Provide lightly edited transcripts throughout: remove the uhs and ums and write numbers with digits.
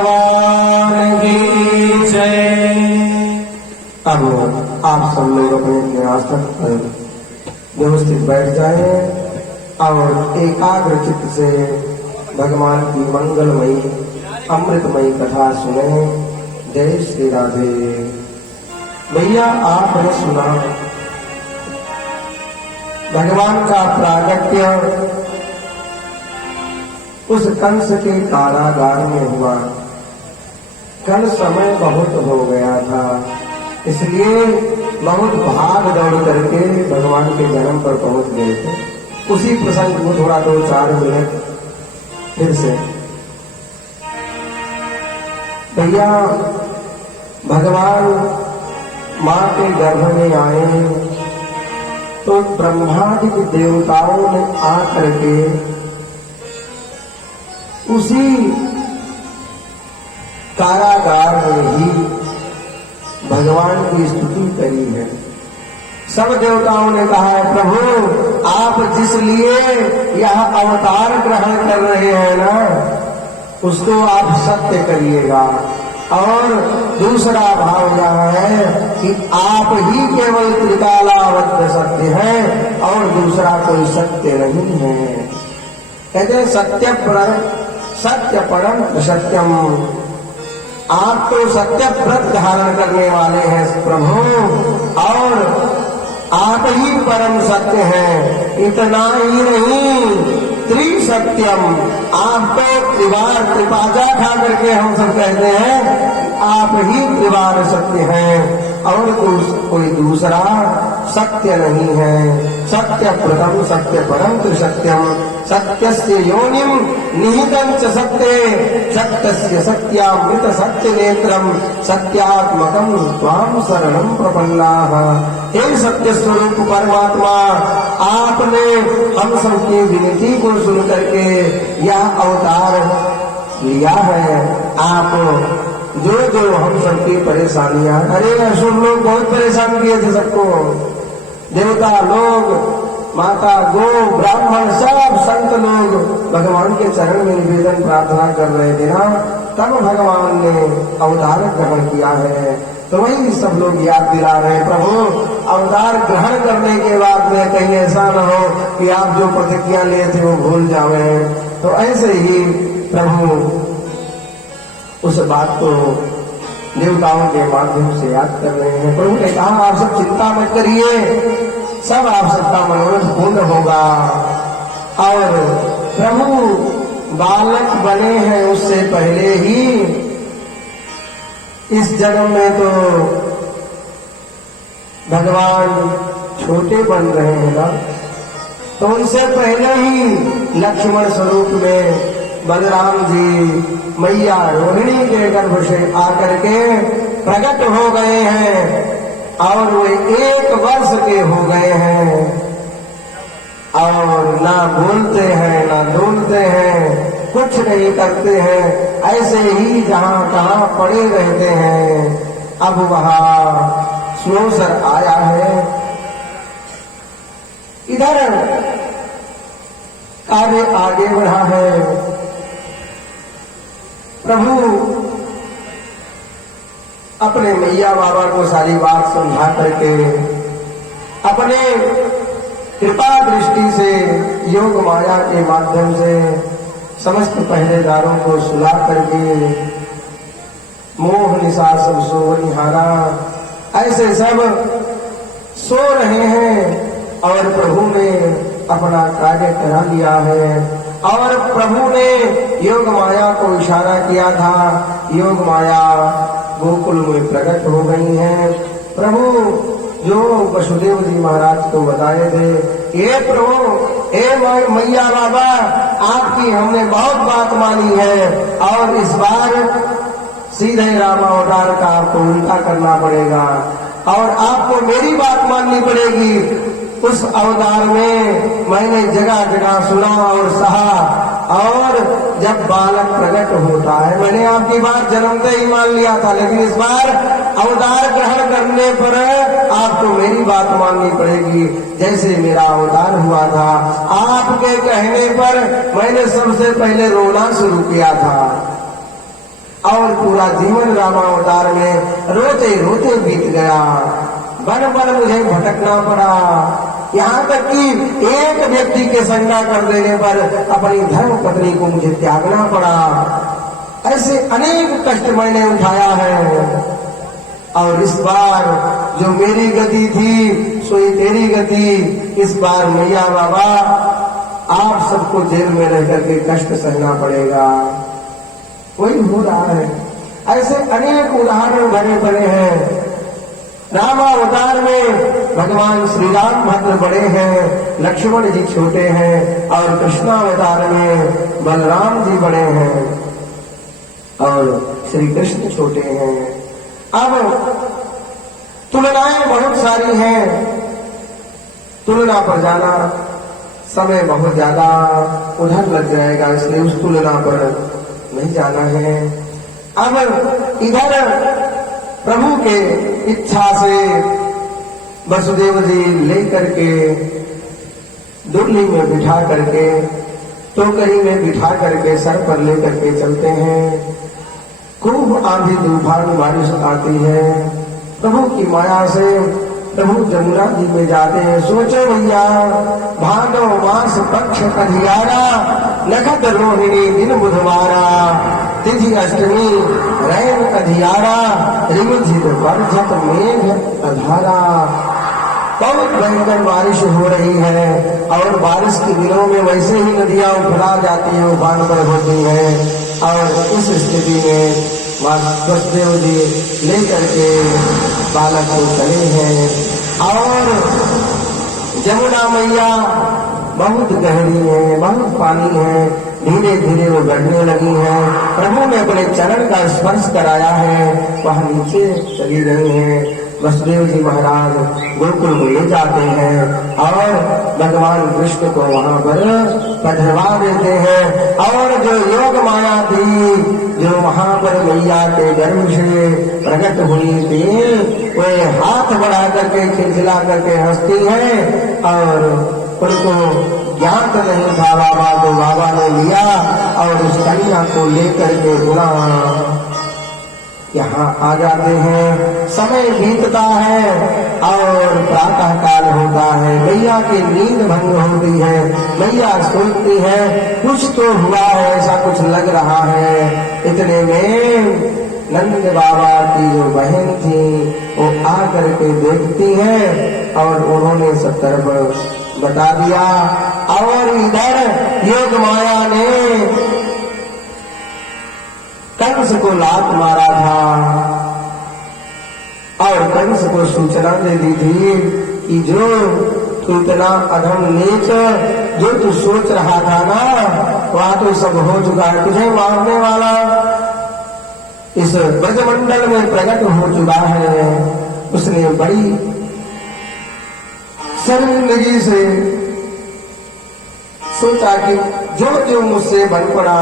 भगवान की जय। अब आप सब लोग अपने आसन पर व्यवस्थित बैठ जाएं और एकाग्र चित्त से भगवान की मंगलमयी अमृतमयी कथा सुने। जय श्री राधे। भैया आपने सुना भगवान का प्रागट्य उस कंस के कारागार में हुआ। कल समय बहुत हो गया था, इसलिए बहुत भाग दौड़ करके भगवान के जन्म पर पहुंच गए थे। उसी प्रसंग को थोड़ा 2-4 मिनट फिर से। भैया भगवान मां के गर्भ में आए तो ब्रह्मादि के देवताओं ने आकर के उसी कारागार में ही भगवान की स्तुति करी है। सब देवताओं ने कहा है, प्रभु आप जिस लिए यह अवतार ग्रहण कर रहे हैं ना, उसको आप सत्य करिएगा। और दूसरा भाव यह है कि आप ही केवल त्रिकालावद्ध सत्य हैं और दूसरा कोई सत्य नहीं है। कहते सत्य परम सत्यम। आप तो सत्य व्रत धारण करने वाले हैं प्रभु, और आप ही परम सत्य हैं। इतना ही नहीं, त्रिसत्यम। आप तो त्रिवार त्रिपाजा खा करके हम सब कहते हैं आप ही त्रिवार सत्य हैं और कोई दूसरा सत्य नहीं है। सत्य प्रथम सत्य परम त्रिसत्यम। सत्यस्य योनिम निहितं च सत्ये सत्यस्य सत्यामृत सत्य नेत्रम सत्यात्मकम त्वाम शरणं प्रपन्नाः। हे सत्य स्वरूप परमात्मा, आपने हम सबकी विनती को सुन करके यह अवतार लिया है। आप जो हम सबकी परेशानियां, अरे असुर लोग बहुत परेशान किए थे सबको, देवता लोग, माता गो ब्राह्मण सब संत लोग भगवान के चरण में निवेदन प्रार्थना कर रहे थे ना, तब भगवान ने अवतार ग्रहण किया है। तो वही सब लोग याद दिला रहे हैं, प्रभु अवतार ग्रहण करने के बाद में कहीं ऐसा न हो कि आप जो प्रतिज्ञा लिए थे वो भूल जावे। तो ऐसे ही प्रभु उस बात को देवताओं के माध्यम से याद कर रहे हैं। प्रभु ने कहा आप सब चिंता मत करिए, सब आप सबका मनोरथ पूर्ण होगा। और प्रभु बालक बने हैं उससे पहले ही, इस जन्म में तो भगवान छोटे बन रहे हैं ना, तो उनसे पहले ही लक्ष्मण स्वरूप में बलराम जी मैया रोहिणी के गर्भ से आकर के प्रकट हो गए हैं और वे 1 वर्ष के हो गए हैं और ना बोलते हैं ना डोलते हैं, कुछ नहीं करते हैं, ऐसे ही जहां तहां पड़े रहते हैं। अब वहां सुनोसर आया है, इधर कार्य आगे बढ़ा है। प्रभु अपने मैया बाबा को सारी बात समझा करके अपने कृपा दृष्टि से योग माया के माध्यम से समस्त पहरेदारों को सुला करके मोह निशा सब सोवनिहारा ऐसे सब सो रहे हैं और प्रभु ने अपना कार्य करा लिया है। और प्रभु ने योग माया को इशारा किया था, योग माया गोकुल में प्रकट हो गई है। प्रभु जो वसुदेव जी महाराज को बताए थे, ये प्रभु ए मैया बाबा आपकी हमने बहुत बात मानी है और इस बार सीधे रामावतार का आपको उल्टा करना पड़ेगा और आपको मेरी बात माननी पड़ेगी। उस अवतार में मैंने जगह जगह सुना और सहा, और जब बालक प्रकट होता है मैंने आपकी बात जन्मते ही मान लिया था, लेकिन इस बार अवतार ग्रहण करने पर आपको मेरी बात माननी पड़ेगी। जैसे मेरा अवतार हुआ था, आपके कहने पर मैंने सबसे पहले रोना शुरू किया था और पूरा जीवन रामावतार में रोते रोते बीत गया। बन बन मुझे भटकना पड़ा, यहाँ तक कि एक व्यक्ति के संगा कर देने पर अपनी धर्म पत्नी को मुझे त्यागना पड़ा। ऐसे अनेक कष्ट मैंने उठाया है, और इस बार जो मेरी गति थी सोई तेरी गति। इस बार मैया बाबा आप सबको जेल में रह करके कष्ट सहना पड़ेगा। वही हो रहा है। ऐसे अनेक उदाहरण भरे पड़े हैं। रामावतार में भगवान श्री राम भद्र बड़े हैं, लक्ष्मण जी छोटे हैं, और कृष्णावतार में बलराम जी बड़े हैं और श्री कृष्ण छोटे हैं। अब तुलनाएं बहुत सारी हैं, तुलना पर जाना समय बहुत ज्यादा उधर लग जाएगा, इसलिए उस तुलना पर नहीं जाना है। अब इधर प्रभु के इच्छा से वसुदेव जी लेकर के दुल्ली में बिठा करके, टोकरी में बिठा करके सर पर लेकर के चलते हैं। खूब आंधी तूफान बारिश आती है। प्रभु की माया से प्रभु जमुना जी में जाते हैं। सोचो भैया, भादो मास पक्ष अधियारा, नखत रोहिणी दिन बुधवारा, तिथि अष्टमी रैन अधियारा, रिमझिम बरझट मेघ अधारा। बहुत भयंकर बारिश हो रही है, और बारिश के दिनों में वैसे ही नदियां उफरा जाती हैं, उफान पर होती हैं। और इस स्थिति में वसुदेव जी लेकर के बालक को चले हैं, और जमुना मैया बहुत गहरी है, बहुत पानी है, धीरे धीरे वो बढ़ने लगी है। प्रभु ने अपने चरण का स्पर्श कराया है, वह नीचे चली गई है। वसुदेव जी महाराज गोकुल में ले जाते हैं, और भगवान कृष्ण को वहां पर पधरवा देते हैं। और जो योग माया थी, जो वहां पर मैया के गर्भ से प्रकट हुई थी, वे हाथ बढ़ा करके खिलखिला करके हंसती है, और उनको ज्ञात नहीं था बाबा को। बाबा ने लिया और उस कन्या को लेकर के पुनः यहाँ आ जाते हैं। समय बीतता है और प्रातः काल होता है। मैया की नींद भंग होती है, मैया सोचती है कुछ तो हुआ है, ऐसा कुछ लग रहा है। इतने में नंद बाबा की जो बहन थी वो आ करके देखती है, और उन्होंने सब तरफ बता दिया। और इधर योग माया ने कंस को लात मारा था, और कंस को सूचना दे दी थी कि जो तू इतना अधम नीच, जो तू सोच रहा था ना, वहां तो सब हो चुका है। तुझे मारने वाला इस ब्रजमंडल में प्रकट हो चुका है। उसने बड़ी शर्मिंदगी से सोचा कि जो जो मुझसे बन पड़ा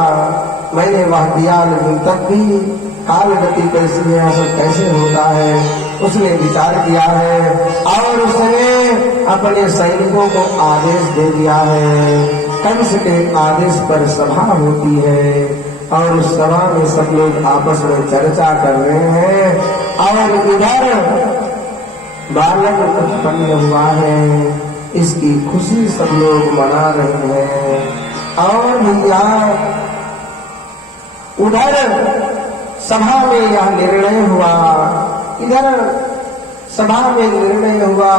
मैंने वह दिया, लेकिन तब भी काल गति कैसी है, सब कैसे होता है, उसने विचार किया है। और उसने अपने सैनिकों को आदेश दे दिया है। कंस के आदेश पर सभा होती है, और उस सभा में सब लोग आपस में चर्चा कर रहे हैं, और इधर बालक उत्पन्न हुआ है, इसकी खुशी सब लोग मना रहे हैं। और भैया उधर सभा में यह निर्णय हुआ, इधर सभा में निर्णय हुआ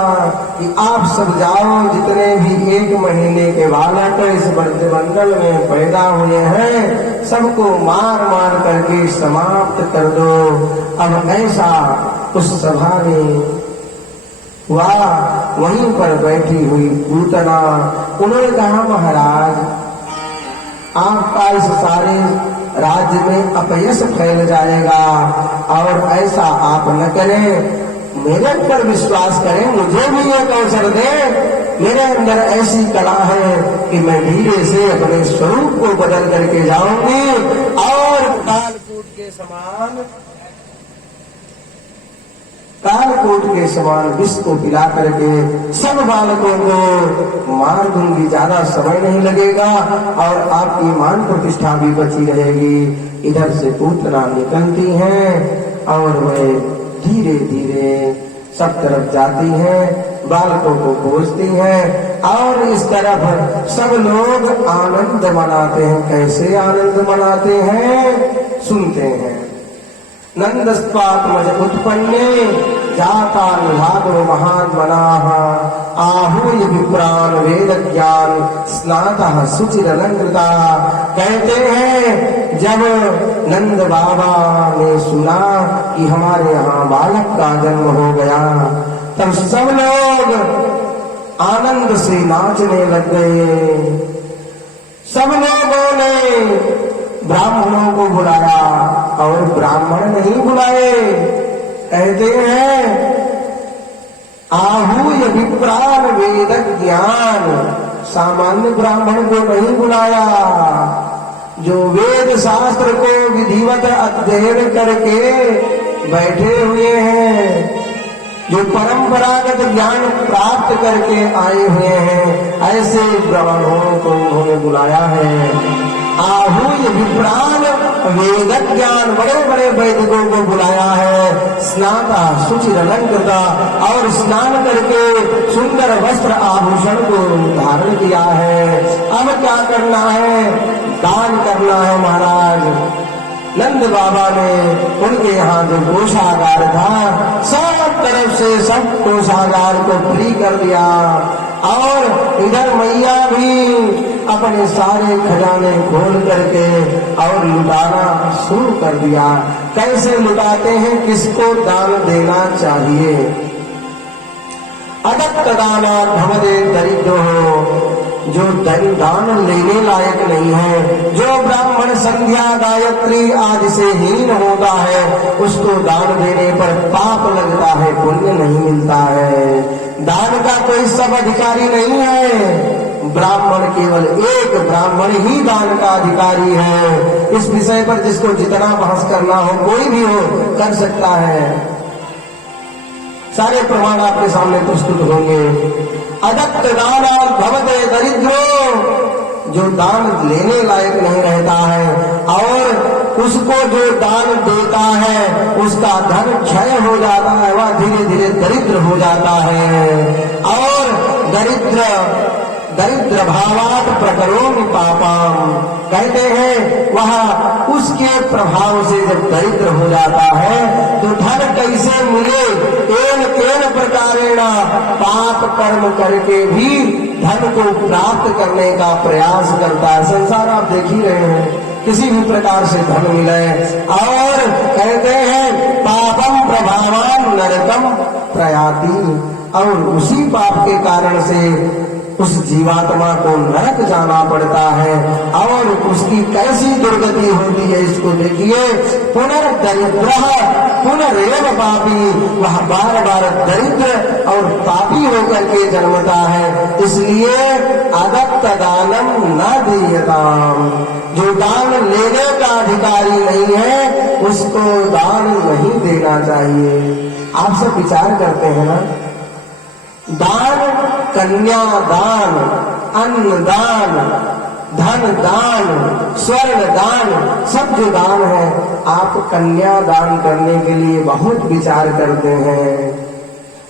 कि आप सब जाओ, जितने भी 1 महीने के बालक इस ब्रजमंडल में पैदा हुए हैं, सबको मार मार करके समाप्त कर दो। अब ऐसा उस सभा में हुआ। वहीं पर बैठी हुई पूतना, उन्होंने कहा महाराज आपका इस सारे राज्य में अपयश फैल जाएगा, और ऐसा आप न करें, मेरे ऊपर विश्वास करें, मुझे भी एक अवसर दे। मेरे अंदर ऐसी कला है कि मैं धीरे से अपने स्वरूप को बदल करके जाऊंगी, और कालकूट के समान कालकूट के समान विष को पिला करके सब बालकों को मार दूंगी, ज्यादा समय नहीं लगेगा और आपकी मान प्रतिष्ठा भी बची रहेगी। इधर से पूतना निकलती हैं और वे धीरे धीरे सब तरफ जाती हैं, बालकों को खोजती हैं और इस तरफ सब लोग आनंद मनाते हैं। कैसे आनंद मनाते हैं सुनते हैं। नंदस्त्वात्मज उत्पन्ने जाता निभागो महात्मनाः आहूय विप्रान वेद ज्ञान स्नातः सुचिर अलंकृता। कहते हैं जब नंद बाबा ने सुना कि हमारे यहाँ बालक का जन्म हो गया, तब सब लोग आनंद से नाचने लग गए। सब लोगों ने ब्राह्मणों को बुलाया और ब्राह्मण नहीं बुलाए। कहते हैं आहूय विप्रान वेद ज्ञान, सामान्य ब्राह्मण को नहीं बुलाया, जो वेद शास्त्र को विधिवत अध्ययन करके बैठे हुए हैं, जो परंपरागत ज्ञान प्राप्त करके आए हुए हैं, ऐसे ब्राह्मणों को उन्होंने बुलाया है। आहूय विप्रान वेद ज्ञान, बड़े बड़े वैदिकों को बुलाया है। स्नाता सुचिर अलंकृता, और स्नान करके सुंदर वस्त्र आभूषण को धारण किया है। अब क्या करना है? दान करना है महाराज। नंद बाबा ने उनके यहाँ जो कोषागार था, सब तरफ से सब कोषागार को फ्री कर दिया और इधर मैया भी अपने सारे खजाने खोल करके और लुटाना शुरू कर दिया। कैसे लुटाते हैं? किसको दान देना चाहिए? अदत्त दाना भवदे दरिद्रो हो, जो दान लेने लायक नहीं है, जो ब्राह्मण संध्या गायत्री आदि से हीन होता है, उसको दान देने पर पाप लगता है, पुण्य नहीं मिलता है। दान का कोई सब अधिकारी नहीं है, ब्राह्मण केवल एक ब्राह्मण ही दान का अधिकारी है। इस विषय पर जिसको जितना बहस करना हो, कोई भी हो, कर सकता है। सारे प्रमाण आपके सामने प्रस्तुत होंगे। अदत्त दाना भवते दरिद्रो, जो दान लेने लायक नहीं रहता है और उसको जो दान देता है उसका धन क्षय हो जाता है, वह धीरे धीरे दरिद्र हो जाता है। और दरिद्र भावात प्रकरोमि पापम, कहते हैं वह उसके प्रभाव से जब दरिद्र हो जाता है तो धन कैसे मिले? केन प्रकारेण, पाप कर्म करके भी धन को प्राप्त करने का प्रयास करता है। संसार आप देख ही रहे हैं, किसी भी प्रकार से धन मिले। और कहते हैं पापम प्रभावान नरकम प्रयाति, और उसी पाप के कारण से उस जीवात्मा को नरक जाना पड़ता है। और उसकी कैसी दुर्गति होती है इसको देखिए। पुनर्दरिद्र पुनरेव पापी, वह बार बार दरिद्र और पापी होकर के जन्मता है। इसलिए अदत्त दानम न दीयताम, जो दान लेने का अधिकारी नहीं है उसको दान नहीं देना चाहिए। आप सब विचार करते हैं ना, दान, कन्यादान, अन्नदान, धन दान, स्वर्ण दान, सब जो दान है, आप कन्या दान करने के लिए बहुत विचार करते हैं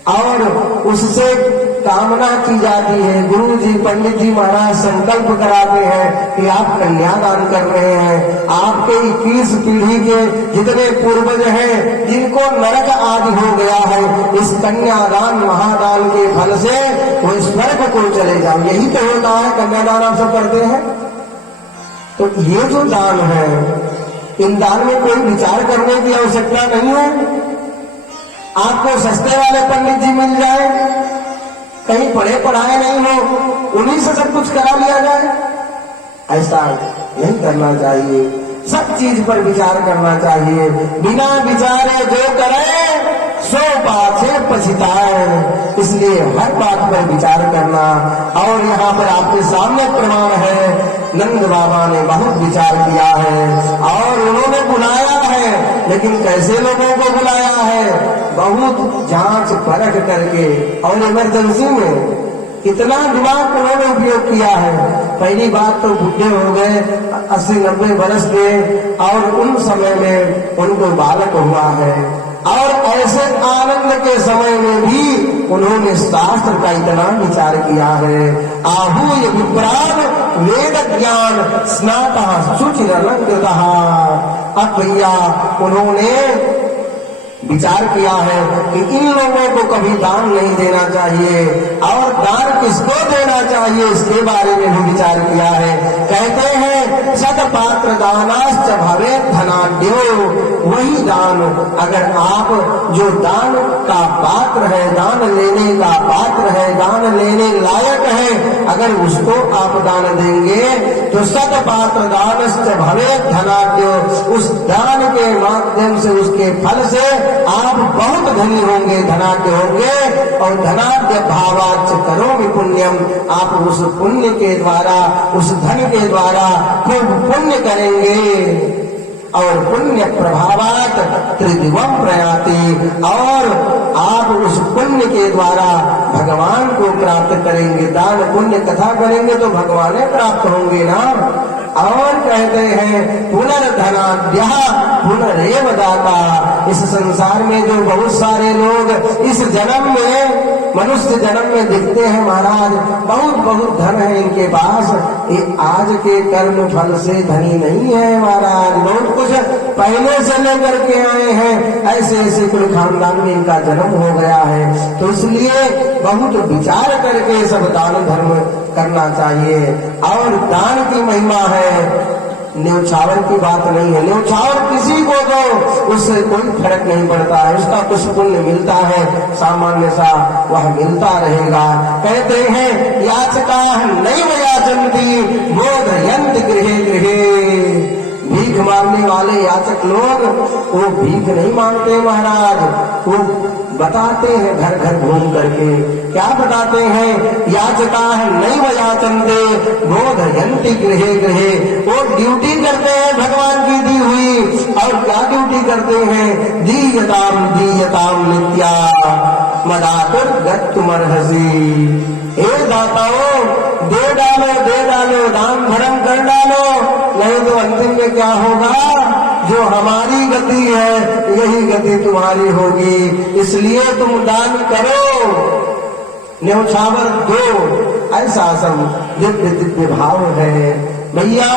और उससे कामना की जाती है। गुरु जी, पंडित जी महाराज संकल्प कराते हैं कि आप कन्यादान कर रहे हैं। आपके 21 पीढ़ी के जितने पूर्वज हैं जिनको नरक आदि हो गया है, इस कन्यादान महादान के फल से वो स्वर्ग को चले जाओ। यही तो होता है, कन्यादान आप सब करते हैं। तो ये जो दान है, इन दान में कोई विचार करने की आवश्यकता नहीं है। आपको सस्ते वाले पंडित जी मिल जाए, कहीं पढ़े पढ़ाए नहीं हो, उन्हीं से सब कुछ करा लिया जाए, ऐसा नहीं करना चाहिए। सब चीज पर विचार करना चाहिए। बिना विचारे जो करे सो पाछे पछताए, इसलिए हर बात पर विचार करना। और यहाँ पर आपके सामने प्रमाण है, नंद बाबा ने बहुत विचार किया है और उन्होंने बुलाया है। लेकिन कैसे लोगों को बुलाया है? बहुत जांच परख करके और इमरजेंसी में इतना दिमाग उन्होंने उपयोग किया है। पहली बात तो बुढ़े हो गए 80-90 वर्ष के, और उन समय में उनको बालक हुआ है, और ऐसे आनंद के समय में भी उन्होंने शास्त्र का इतना विचार किया है। आहूय विप्रान वेद ज्ञान स्नाता शुचिरलंकृतः। अब भैया उन्होंने विचार किया है कि इन लोगों को कभी दान नहीं देना चाहिए, और दान किसको देना चाहिए इसके बारे में भी विचार किया है। कहते हैं सतपात्र दानाश्च भवेत् धनाढ्यो। वही दान, अगर आप जो दान का पात्र है, दान लेने का पात्र है, दान लेने लायक है, अगर उसको आप दान देंगे तो सतपात्र दानश्च भवेत् धनाढ्यो। उस दान के माध्यम से, उसके फल से आप बहुत धनी होंगे, धनाढ्य होंगे। और धनाढ्य भावाच करोमि पुण्यम। आप उस पुण्य के द्वारा, उस धन के द्वारा खूब पुण्य करेंगे, और पुण्य प्रभावात त्रिदिवम प्रयाति। और आप उस पुण्य के द्वारा भगवान को प्राप्त करेंगे। दान पुण्य कथा करेंगे तो भगवान प्राप्त होंगे ना। और कहते हैं पुनर्धनाढ्य पुनरेव दाता। इस संसार में जो बहुत सारे लोग इस जन्म में, मनुष्य जन्म में दिखते हैं महाराज, बहुत बहुत धन है इनके पास, ये आज के कर्म फल से धनी नहीं है महाराज। बहुत कुछ पहले से लेकर के आए हैं, ऐसे ऐसे कोई खानदान में इनका जन्म हो गया है। तो इसलिए बहुत विचार करके सब दान धर्म करना चाहिए। और दान की महिमा है, न्यौछावर की बात नहीं है। न्यौछावर किसी को दो, उससे कोई फर्क नहीं पड़ता है, उसका कुछ पुण्य मिलता है, सामान्य सा वह मिलता रहेगा। कहते हैं याचका नहीं याचन्ति बोधयन्ति गृहे गृहे। भीख मांगने वाले याचक लोग वो भीख नहीं मांगते महाराज, वो बताते हैं घर घर घूम करके। क्या बताते हैं? याचका नहीं याचन्ते बोधयन्ति गृहे गृहे। वो ड्यूटी करते हैं भगवान की दी हुई, और क्या ड्यूटी करते हैं? दीयताम नित्या मदातुर गत्तुमर्हसि। हे दाताओं, दे डालो, दान धर्म कर डालो, नहीं तो अंतिम में क्या होगा? जो हमारी गति है यही गति तुम्हारी होगी। इसलिए तुम दान करो, न्यौछावर दो। ऐसा सब दिव्य दिव्य भाव है भैया।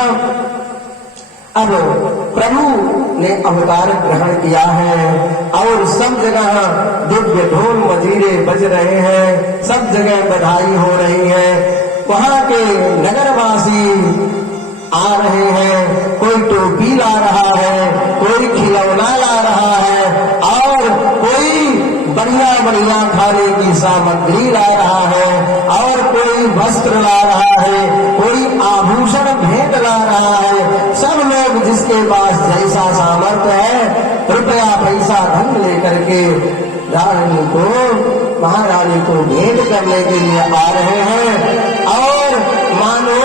अब प्रभु ने अवतार ग्रहण किया है, और सब जगह दिव्य ढोल मजीरे बज रहे हैं, सब जगह बधाई हो रही है। वहां के नगरवासी आ रहे हैं, कोई टोपी ला रहा है, कोई खिलौना ला रहा है, और कोई बढ़िया बढ़िया खाने की सामग्री ला रहा है, और कोई वस्त्र ला रहा है, कोई आभूषण भेंट ला रहा है। सब लोग जिसके पास जैसा सामर्थ्य है, रुपया पैसा धन लेकर के रानी को, महारानी को भेंट करने के लिए आ रहे हैं। और मानो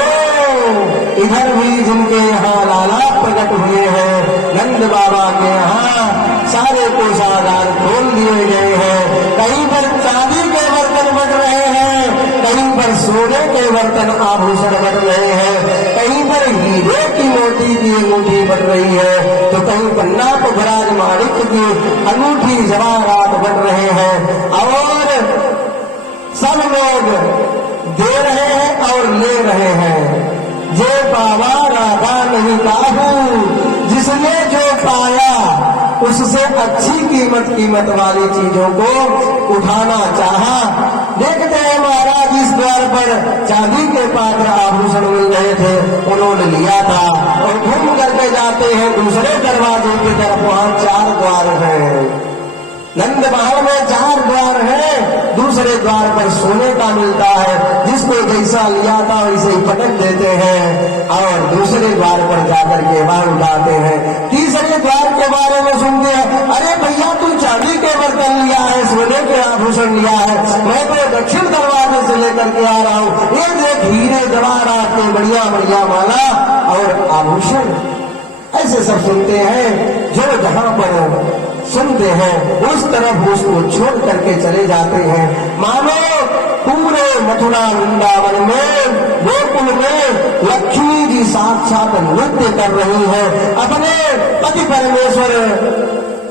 इधर भी जिनके यहाँ लाला प्रकट हुए हैं, नंद बाबा के यहाँ सारे कोषागार खोल दिए गए हैं। कहीं पर चांदी के बर्तन बन रहे हैं, कहीं पर सोने के बर्तन आभूषण बन रहे हैं, कहीं पर हीरे की मोती की अंगूठी बन रही है, तो कहीं पर नाप भराज माणिक की अनूठी जवाहरात बन रहे हैं। और सब लोग दे रहे हैं और ले रहे हैं। जे पावा राधा नहीं काहू, जिसने जो पाया उससे अच्छी कीमत वाली चीजों को उठाना चाहा। देखते हैं महाराज इस द्वार पर चांदी के पात्र आभूषण मिल रहे थे, उन्होंने लिया था, और घूम करके जाते हैं दूसरे दरवाजे की तरफ। वहां 4 द्वार हैं, नंद महल में 4 द्वार हैं, दूसरे द्वार पर सोने का मिलता है, जिसको जैसा लिया था वैसे ही पटक देते हैं, और दूसरे द्वार पर जाकर के वहां उठाते हैं। तीसरे द्वार के बारे में सुनते हैं, अरे भैया तू चांदी के बर्तन लिया है, सोने के आभूषण लिया है, मैं तो दक्षिण दरवाजे से लेकर के आ रहा हूँ, एक एक हीरे जवाहरात के बढ़िया बढ़िया माला और आभूषण। ऐसे सब सुनते हैं। जो जहां पर सुनते हैं उस तरफ उसको छोड़ करके चले जाते हैं। मानो पूरे मथुरा वृंदावन में गोकुल में लक्ष्मी जी साक्षात नृत्य कर रही हैं, अपने पति परमेश्वर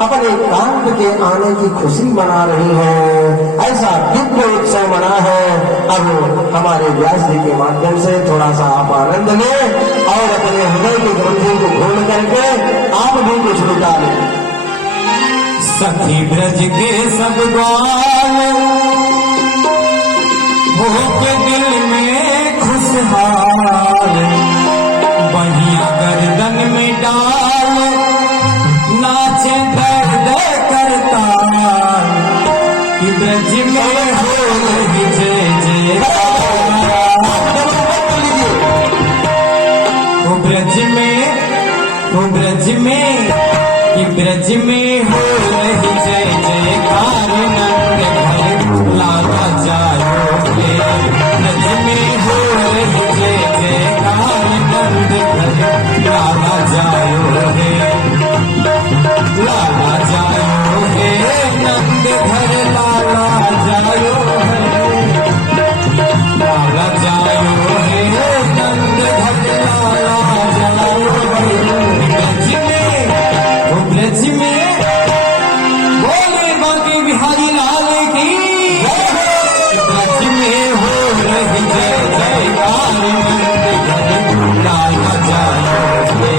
अपने कांत के आने की खुशी मना रही हैं। ऐसा दिव्य उत्सव मना है। अब हमारे व्यास जी के माध्यम से थोड़ा सा आप आनंद लें और अपने हृदय के ग्रंथों को खोल करके आप भी कुछ लुटा लें। सखी ब्रज के सब ग्वाल हो के दिल में खुशहाल, बढ़िया गर्दन में डाल नाचे दर्द करता, कि ब्रज में हो रही जय जयकार। वो ब्रज में कि ब्रज में हो रही जय जयकार, नंद घर लागा जायो रे। ब्रज में हो रही जय जयकार, नंद घर लागा जायो रे, लागा जायो रे, नंद घर लागा जायो है, लागा जायो रे, नंद घर लागा जायो है। ब्रज में बोले बाकी बिहारी लाल की, ब्रज में हो रही जय जयकार, नंद घर लागा जायो रे।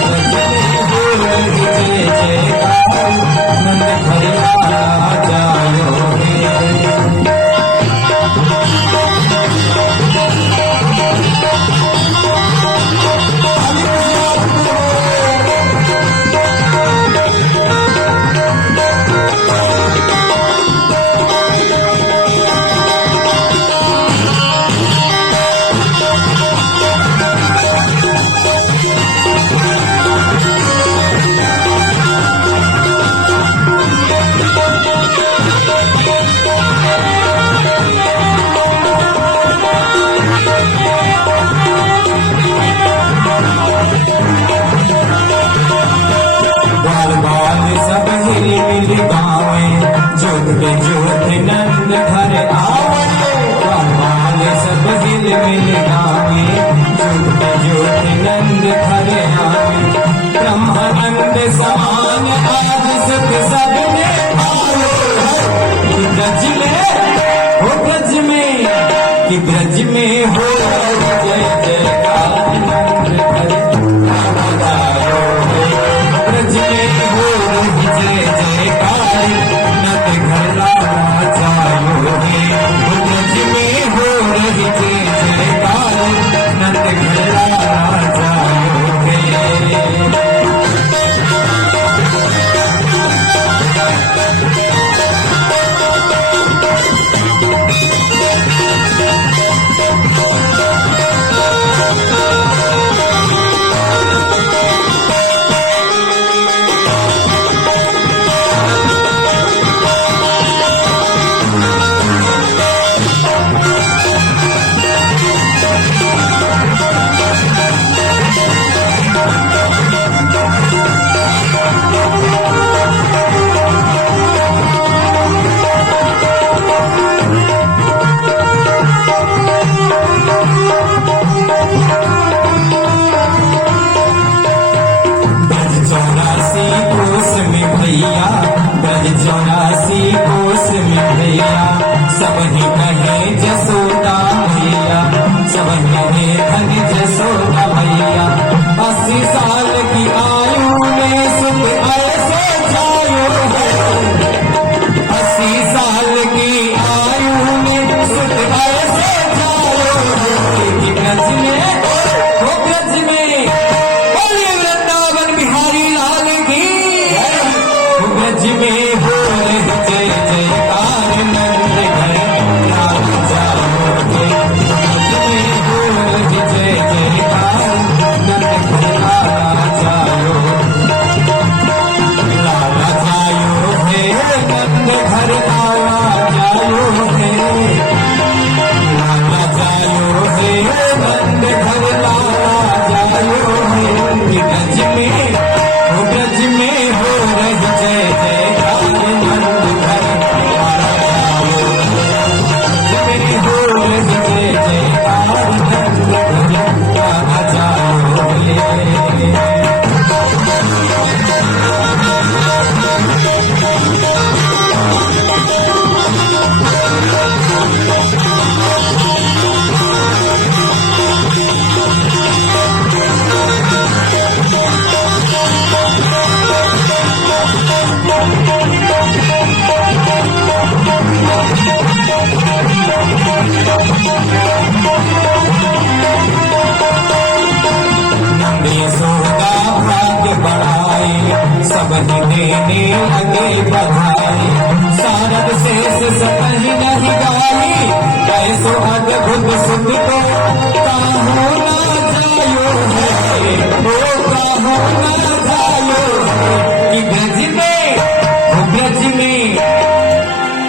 ब्रज में हो रही जय जयकार, नंद घर लागा जायो रे। जोत नंद घर आवे, बाल सब हिल मिल गावे, जोत नंद घर आवे। ब्रह्मानंद समान आज सत सबने पावे, कि ब्रज में कि ब्रज में हो जय जयकार, नंद घर लागा जायो रे। ब्रज में हो जय जयकार, नंद घर लागा जायो रे। ब्रज में हो रही जय जयकार, नंद घर लागा जायो रे। देने लगे बधाई। सारद शेष सकल नहीं गाई, कैसो अद्भुत सुख को काहू ना जायो है, ओ काहू ना जायो है। कि ब्रज में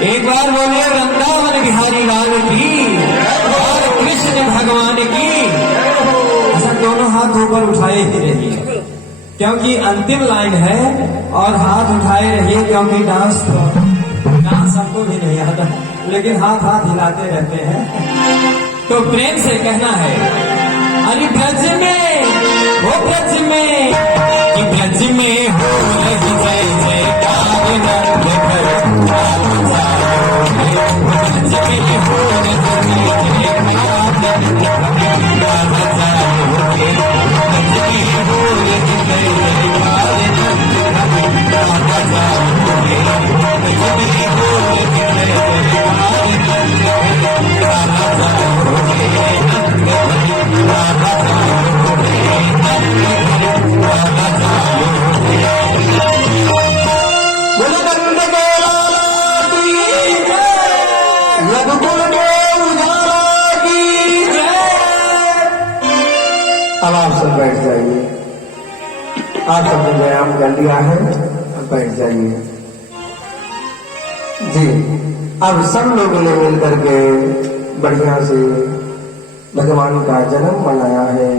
एक बार बोलिए वृंदावन बिहारी लाल की और कृष्ण भगवान की। ऐसा दोनों हाथ ऊपर उठाए ही रहिए, क्योंकि अंतिम लाइन है। और हाथ उठाए रहिए, क्योंकि डांस हमको भी नहीं आता, लेकिन हाथ हिलाते रहते हैं। तो प्रेम से कहना है, अरे ब्रज में, वो ब्रज में, कि ब्रज में हो रही जय जयकार नंद भर ब्रज में हो रही जय जयकार नंद अब आप सब बैठ जाइए। आप सबने व्यायाम कर लिया है, अब बैठ जाइए जी। अब सब लोगों ने मिलकर के बढ़िया से भगवान का जन्म मनाया है।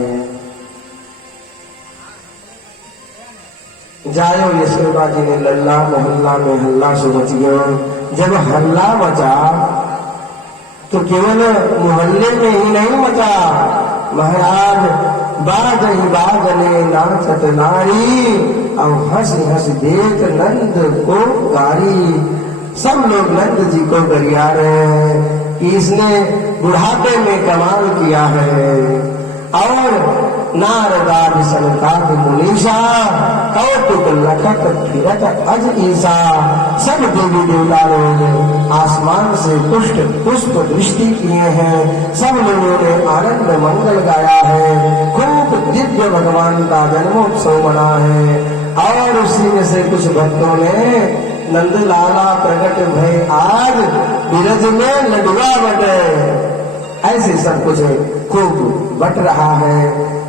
जायो यशोदा जी ने लल्ला मोहल्ला में हल्ला सो मच गया। जब हल्ला मचा तो केवल मोहल्ले में ही नहीं मचा, महाराज बाजने नाचत नारी और हंस हंस देख नंद को गारी। सब लोग नंद जी को गरिया रहे हैं कि इसने बुढ़ापे में कमाल किया है। और नारदादि सनकाद मुनीषा कौतुक लखत फिरत अज ईसा। सब देवी देवता लोग आसमान से पुष्प दृष्टि किए हैं। सब लोगों ने आनंद मंगल गाया है। खूब दिव्य भगवान का जन्मोत्सव मना है। और उसी में से कुछ भक्तों ने नंद लाला प्रकट भय आज बिरज में लडुआ बटे, ऐसे सब कुछ खूब बट रहा है।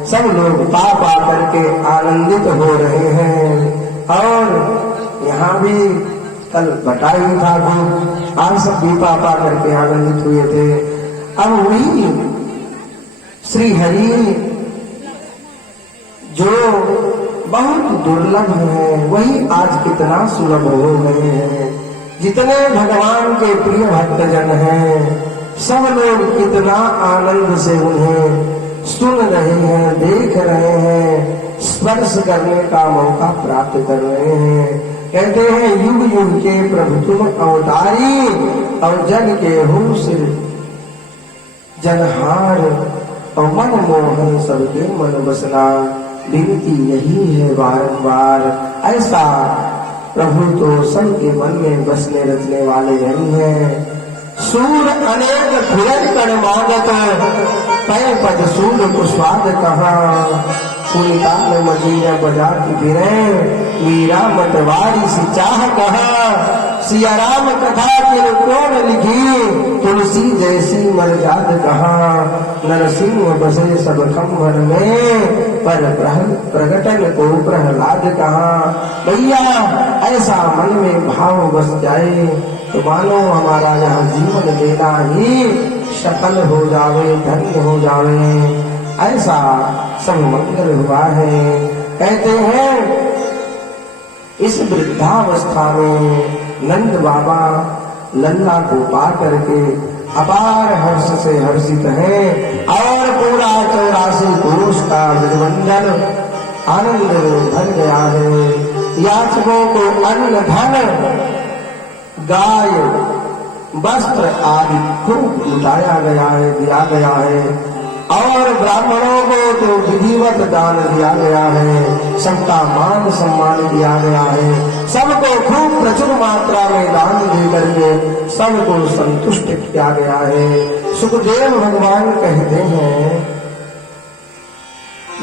सब लोग पा करके आनंदित हो रहे हैं। और यहाँ भी कल बटाई था खूब, आज सब भी पा करके आनंदित हुए थे। अब वही श्री हरि जो बहुत दुर्लभ है, वही आज कितना सुलभ हो गए हैं। जितने भगवान के प्रिय भक्तजन हैं, सब लोग कितना आनंद से उन्हें सुन रहे हैं, देख रहे हैं, स्पर्श करने का मौका प्राप्त कर रहे हैं। कहते हैं युग युग के प्रभु तुम अवतारी, और जन के हो सिर जनहार, और मन मोहन सबके मन बसना। विनती यही है बारंबार, ऐसा प्रभु तो सबके मन में बसने रचने वाले नहीं है। सूर अनेक फिरन कर मांगत, पै पद सूर को स्वाद कहा। पुनिता में मजीरा बजाती फिरे, मीरा मतवारी सी चाह कहा। सिया राम कथा किन कौन लिखी, तुलसी जैसी मर्याद कहा। नरसिंह बसे सब खम्भर में, पर प्रगटन को प्रहलाद कहा। भैया ऐसा मन में भाव बस जाए, तो मानो हमारा यहाँ जीवन लेना ही सफल हो जावे, धन्य हो जावे। ऐसा सब मंगल हुआ है। कहते हैं इस वृद्धावस्था में नंद बाबा लल्ला को पा करके अपार हर्ष से हर्षित हैं, और पूरा 84 कोष का ब्रजमंडल आनंद भर गया है। याचकों को अन्न धन गाय वस्त्र आदि खूब लुटाया गया है, दिया गया है। और ब्राह्मणों को तो विधिवत दान दिया गया है, सबका मान सम्मान दिया गया है। सबको खूब प्रचुर मात्रा में दान दे करके सबको संतुष्ट किया गया है। सुखदेव भगवान कहते हैं,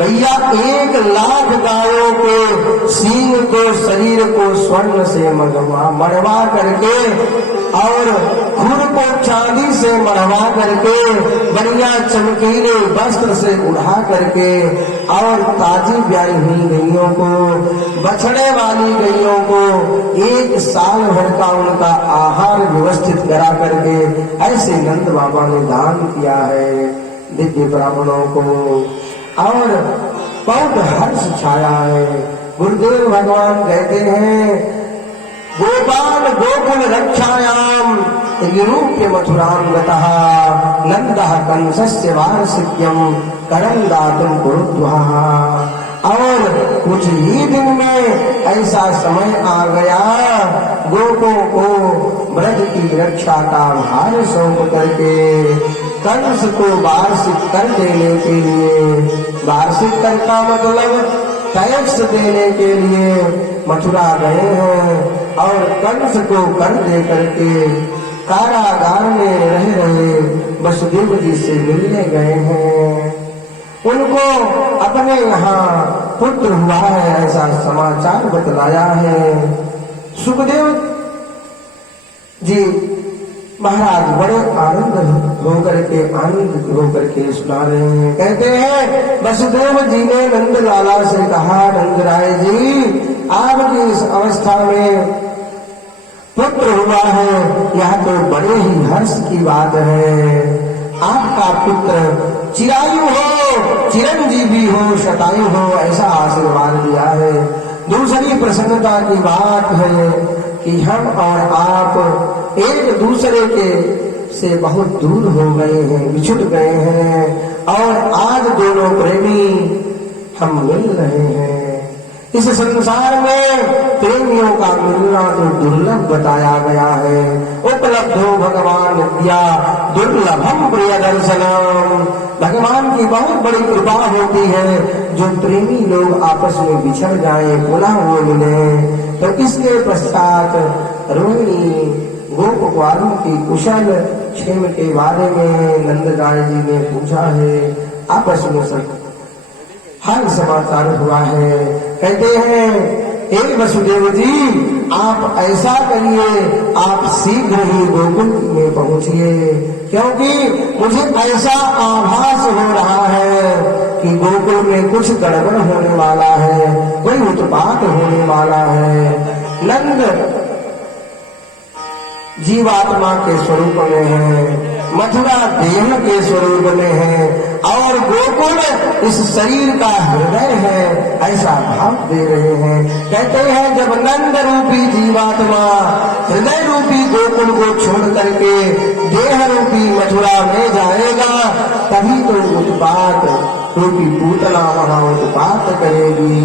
भैया 1,00,000 गायों के सींग को, शरीर को स्वर्ण से मढ़वा करके और खुर को चांदी से मढ़वा करके, बढ़िया चमकीले वस्त्र से उड़ा करके, और ताजी ब्याई हुई गैयों को, बछड़े वाली गैयों को 1 साल भर का उनका आहार व्यवस्थित करा करके ऐसे नंद बाबा ने दान किया है दिव्य ब्राह्मणों को। और बहुत हर्ष छाया है। गुरुदेव भगवान कहते हैं, गोपाल गोकुल रक्षायाम निरूप्य मथुराम गतः नंदः कंसस्य वार्षिक्यम करम दातुम कुरुद्वः। और कुछ ही दिन में ऐसा समय आ गया, गोपों को ब्रज की रक्षा का भार सौंप करके कंस को वार्षिक कर देने के लिए, वार्षिक कर का मतलब टैक्स देने के लिए मथुरा गए हैं और कंस को कर दे करके कारागार में रह रहे वसुदेव जी से मिलने गए हैं। उनको अपने यहाँ पुत्र हुआ है ऐसा समाचार बतलाया है। सुखदेव जी महाराज बड़े आनंदित होकर के सुना रहे हैं। कहते हैं, वसुदेव जी ने नंद लाला से कहा, नंद राय जी, आपकी इस अवस्था में पुत्र हुआ है, यह तो बड़े ही हर्ष की बात है। आपका पुत्र चिरायु हो, चिरंजीवी हो, शतायु हो, ऐसा आशीर्वाद दिया है। दूसरी प्रसन्नता की बात है कि हम और आप एक दूसरे के से बहुत दूर हो गए हैं, बिछुट गए हैं, और आज दोनों प्रेमी हम मिल रहे हैं। इस संसार में प्रेमियों का मिलना तो दुर्लभ बताया गया है। उपलब्धो भगवान विद्या दुर्लभम प्रिय दर्शनम। भगवान की बहुत बड़ी कृपा होती है जो प्रेमी लोग आपस में बिछड़ जाए, पुनः वो मिले। तो इसके पश्चात रोहिणी गोप ग्वालों की कुशल क्षेम के बारे में नंदराय जी ने पूछा है। आपस में सब हर समाचार हुआ है। कहते हैं, हे वसुदेव जी, आप ऐसा करिए, आप शीघ्र ही गोकुल में पहुंचिए, क्योंकि मुझे ऐसा आभास हो रहा है कि गोकुल में कुछ गड़बड़ होने वाला है, कोई उत्पात होने वाला है। नंद जीवात्मा के स्वरूप में है, मथुरा देह के स्वरूप में है, और गोकुल इस शरीर का हृदय है, ऐसा भाव दे रहे हैं। कहते हैं, जब नंद रूपी जीवात्मा हृदय रूपी गोकुल को छोड़ करके देह रूपी मथुरा में जाएगा, तभी तो उत्पात रूपी पूतना वहां उत्पात करेगी।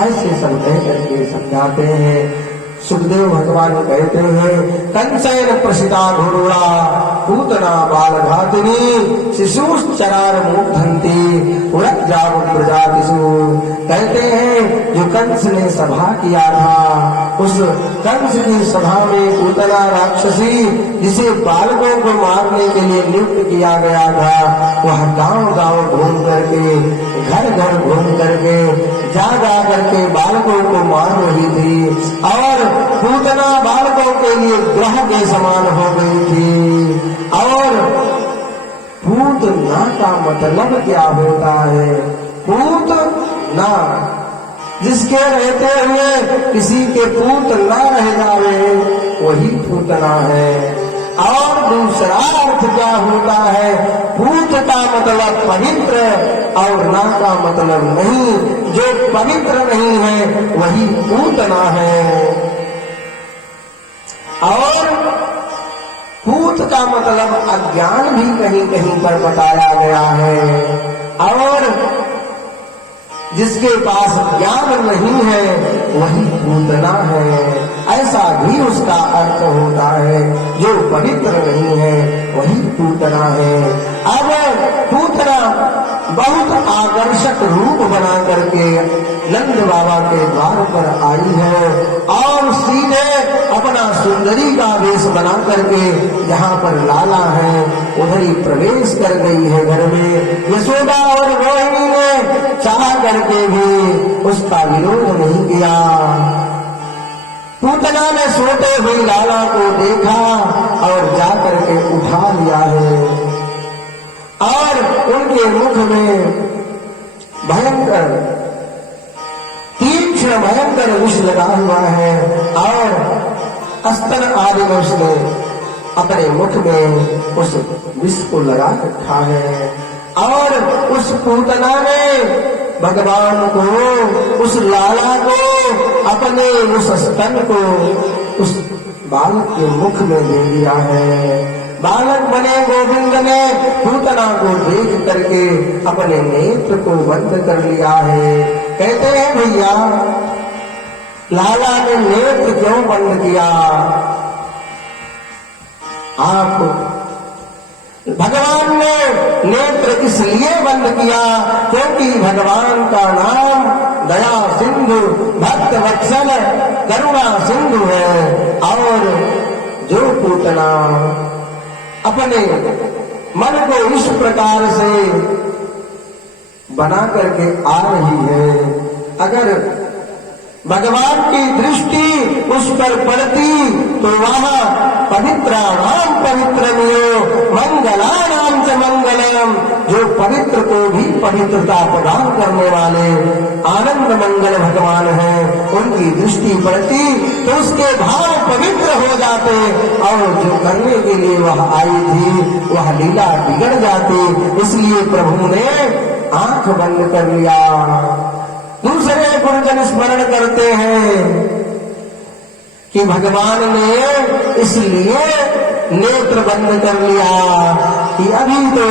ऐसे सब कह करके समझाते हैं। सुखदेव भगवान कहते हैं, कंसेन प्रसिता घोड़ा पूतना बाल घातिनी शिशुश्चरार मूर्धंती उड़क जाओ प्रजातिषु। कहते हैं, जो कंस ने सभा किया था, उस कंस की सभा में पूतना राक्षसी, जिसे बालकों को मारने के लिए नियुक्त किया गया था, वह गांव-गांव घूम करके, घर घर घूम करके, जा करके बालकों को मार रही थी, और पूतना बालकों के लिए ग्रह के समान हो गई थी। और पूतना का मतलब क्या होता है? पूतना, जिसके रहते हुए किसी के पूत न रह जावे, वही पूतना है। और दूसरा अर्थ क्या होता है? पूत का मतलब पवित्र, और ना का मतलब नहीं। जो पवित्र नहीं है वही पूतना है। और पूत का मतलब अज्ञान भी कहीं कहीं पर बताया गया है, और जिसके पास ज्ञान नहीं है वही पूतना है, ऐसा भी उसका अर्थ होता है। जो पवित्र नहीं है वही पूतना है। अब पूतना बहुत आकर्षक रूप बना करके नंद बाबा के द्वार पर आई है, और सीधे अपना सुंदरी का वेश बना करके जहाँ पर लाला है उधर ही प्रवेश कर गई है घर में। यशोदा और रोहिणी ने चाह करके भी उसका विरोध नहीं किया। पूतना ने सोते हुए लाला को देखा और जाकर के उठा लिया है और उनके मुख में भयंकर तीक्ष्ण भयंकर विष लगा हुआ है और स्तन आदि में उसने अपने मुख में उस विष को लगा रखा है और उस पूतना ने भगवान को, उस लाला को, अपने उस स्तन को उस बालक के मुख में दे दिया है। बालक बने गोविंद ने पूतना को देख करके अपने नेत्र को बंद कर लिया है। कहते हैं भैया लाला ने नेत्र क्यों बंद किया? आप भगवान ने नेत्र इसलिए बंद किया क्योंकि भगवान का नाम दया सिंधु, भक्त वत्सल, करुणा सिंधु है और जो पूतना अपने मन को इस प्रकार से बना करके आ रही है, अगर भगवान की दृष्टि उस पर पड़ती तो वहां पवित्राणाम पवित्रमियो मंगलानाम च मंगलम, जो पवित्र को भी पवित्रता प्रदान करने वाले आनंद मंगल भगवान हैं, उनकी दृष्टि पड़ती तो उसके भाव पवित्र हो जाते और जो करने के लिए वह आई थी वह लीला बिगड़ जाती। इसलिए प्रभु ने आंख बंद कर लिया। दूसरे गुरुजन स्मरण करते हैं कि भगवान ने इसलिए नेत्र बंद कर लिया कि अभी तो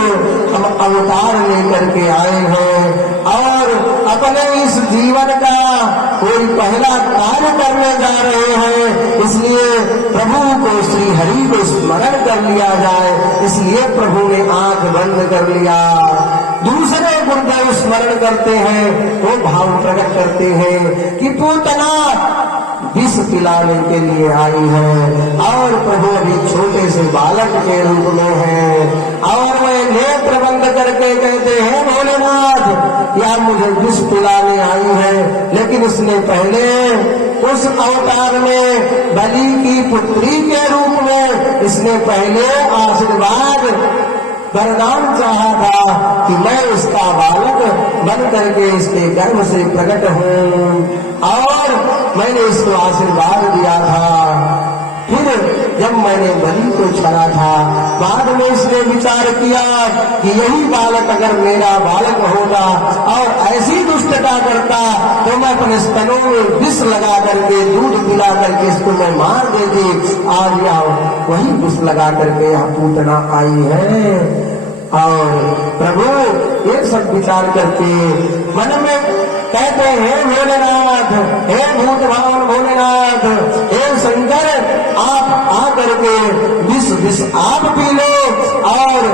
हम अवतार लेकर के आए हैं और अपने इस जीवन का कोई पहला कार्य करने जा रहे हैं, इसलिए प्रभु को, श्री हरि को स्मरण कर लिया जाए, इसलिए प्रभु ने आंख बंद कर लिया। दूसरे गुरुदेव स्मरण करते हैं, वो भाव प्रकट करते हैं कि पूतना विष पिलाने के लिए आई है और प्रभु अभी छोटे से बालक के रूप में है और वह नेत्र बंद करके कहते हैं भोलेनाथ या मुझे विष पिलाने आई है, लेकिन इसने पहले उस अवतार में बलि की पुत्री के रूप में इसने पहले आशीर्वाद वरदान चाहा था कि मैं इसका बालक बन करके इसके गर्भ से प्रकट हूँ और मैंने इसको आशीर्वाद दिया था। फिर जब मैंने बलि को छड़ा था, बाद में इसने विचार किया कि यही बालक अगर मेरा बालक होगा और ऐसी दुष्टता करता तो मैं अपने स्तनों में विष लगा करके, दूध पिला करके इसको मैं मार देती। आज आओ वही विष लगा करके यहाँ पूतना आई है और प्रभु ये सब विचार करके मन में कहते हैं भोलेनाथ, हे भूत भावन भोलेनाथ, हे शंकर, आप आकर के विष आप पी लो और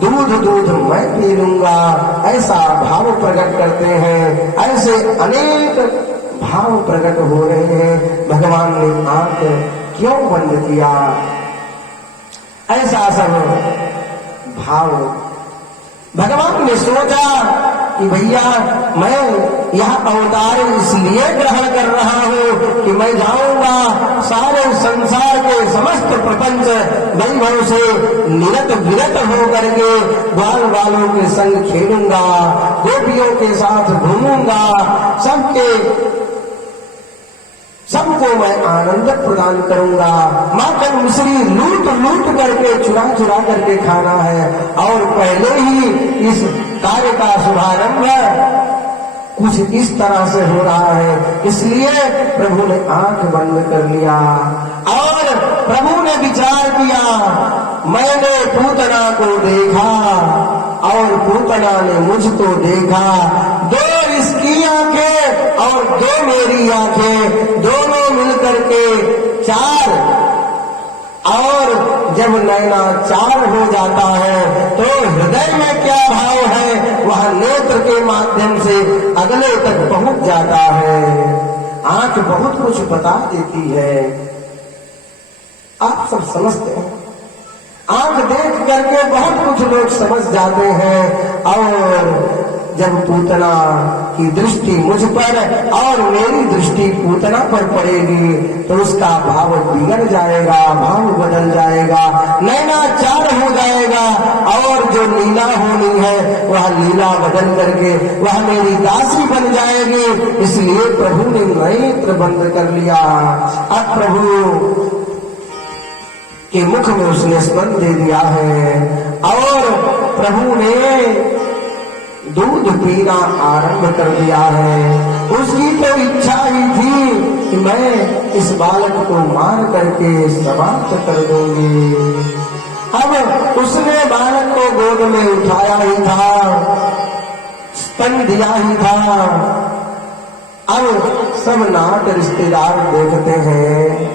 दूध मैं पी लूंगा, ऐसा भाव प्रकट करते हैं। ऐसे अनेक भाव प्रकट हो रहे हैं। भगवान ने आंख क्यों बंद किया? ऐसा सब भाव भगवान ने सोचा कि भैया मैं यह अवतार इसलिए ग्रहण कर रहा हूँ कि मैं जाऊंगा सारे संसार के समस्त प्रपंच वैभव से निरत विरत होकर के बाल बालों के संग खेलूंगा, गोपियों के साथ घूमूंगा, सबको मैं आनंद प्रदान करूंगा। माखन मिश्री लूट करके चुरा करके खाना है और पहले ही इस कार्य का शुभारंभ कुछ इस तरह से हो रहा है, इसलिए प्रभु ने आंख बंद कर लिया और प्रभु ने विचार किया, मैंने पूतना को देखा और पूतना ने मुझको देखा, दो इसकी आंखें और दो मेरी आंखें, दोनों मिलकर के चार, और जब नैना चार हो जाता है तो हृदय में क्या भाव है वह नेत्र के माध्यम से अगले तक पहुंच जाता है। आंख बहुत कुछ बता देती है। आप सब समझते हैं, आंख देख करके बहुत कुछ लोग समझ जाते हैं, और जब पूतना की दृष्टि मुझ पर और मेरी दृष्टि पूतना पर पड़ेगी तो उसका भाव बिगड़ जाएगा, भाव बदल जाएगा, नैनाचार हो जाएगा, और जो लीला होनी है वह लीला बदल करके वह मेरी दासी बन जाएगी। इसलिए प्रभु ने नेत्र बंद कर लिया। अब प्रभु के मुख में उसने स्मरण दे दिया है, और प्रभु ने दूध पीना आरंभ कर दिया है। उसकी तो इच्छा ही थी कि मैं इस बालक को मार करके समाप्त कर दूंगी। अब उसने बालक को गोद में उठाया ही था, स्तन दिया ही था। अब सब नाट रिश्तेदार देखते हैं,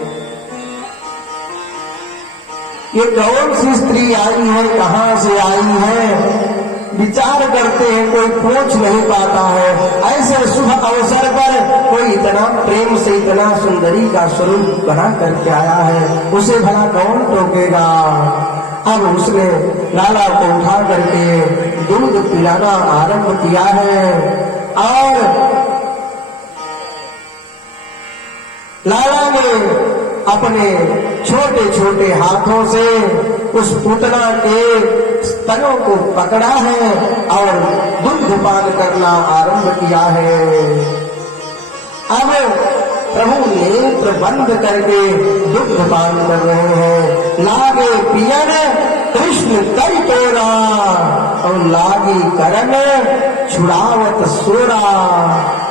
ये कौन सी स्त्री आई है, कहां से आई है, विचार करते हैं, कोई पूछ नहीं पाता है। ऐसे शुभ अवसर पर कोई इतना प्रेम से इतना सुंदरी का स्वरूप बना करके आया है, उसे भला कौन टोकेगा। अब उसने लाला को उठा करके दूध पिलाना आरंभ किया है, और लाला ने अपने छोटे छोटे हाथों से उस पुतना के स्तनों को पकड़ा है और दुग्धपान करना आरंभ किया है। अब प्रभु नेत्र बंद करके दुग्धपान कर रहे हैं। लागे पियन कृष्ण कर तोरा, और लागी करन छुड़ावत सोरा।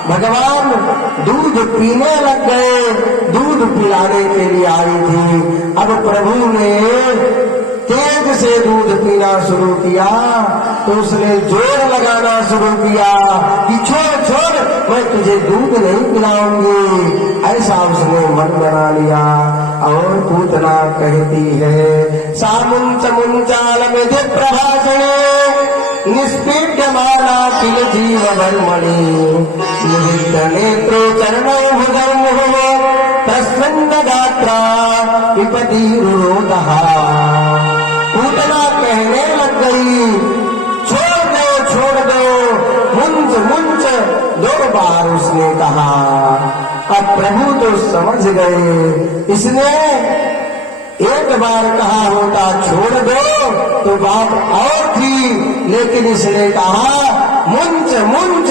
भगवान दूध पीने लग गए, दूध पिलाने के लिए आई थी। अब प्रभु ने तेज से दूध पीना शुरू किया तो उसने जोर लगाना शुरू किया कि छोड़ छोड़, मैं तुझे दूध नहीं पिलाऊंगी। ऐसा उसने मन बना लिया। और पूतना कहती है, सामुंच मुंचाल में दे प्रभाषणे निष्पीड्यमाना किल जीव वर्मणि, निहित नेत्रो चरणो भुजर्मुहो प्रस्वंद गात्रा विपति रुरोदः। पूतना कहने लग गई, छोड़ दो, मुंच मुंच 2 बार उसने कहा। अब प्रभु तो समझ गए, इसने एक बार कहा होता छोड़ दो तो बात और थी, लेकिन इसने कहा मुंच मुंच,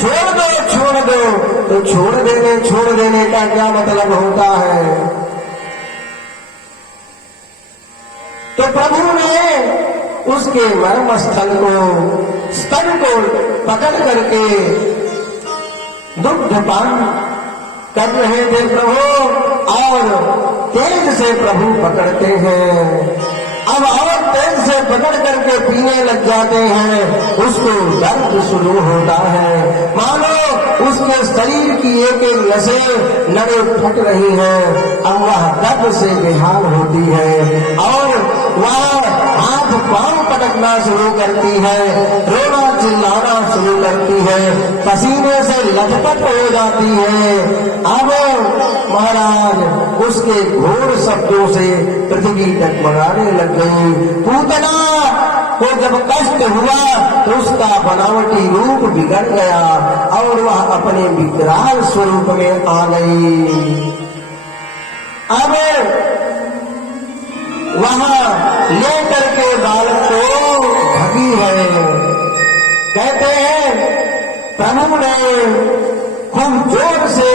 छोड़ दो तो छोड़ देने का क्या मतलब होता है। तो प्रभु ने उसके मर्म स्थल को, स्तन को पकड़ करके दुग्धपान कर रहे थे प्रभु, और तेज से प्रभु पकड़ते हैं। अब और तेज से पकड़ करके पीने लग जाते हैं। उसको दर्द शुरू होता है, मानो उसके शरीर की एक एक नसें नड़े फट रही हैं। अब वह दर्द से बेहाल होती है, और वह हाथ पांव पटकना शुरू करती है, रोना चिल्लाना शुरू करती है, पसीने से लथपथ हो जाती है। अब महाराज उसके घोर शब्दों से पृथ्वी डगमगाने लग गई। पूतना को जब कष्ट हुआ तो उसका बनावटी रूप बिगड़ गया, और वह अपने विकराल स्वरूप में आ गई। अब वहां लेकर के बालक को ढकी है। कहते हैं प्रभु ने खूब जोर से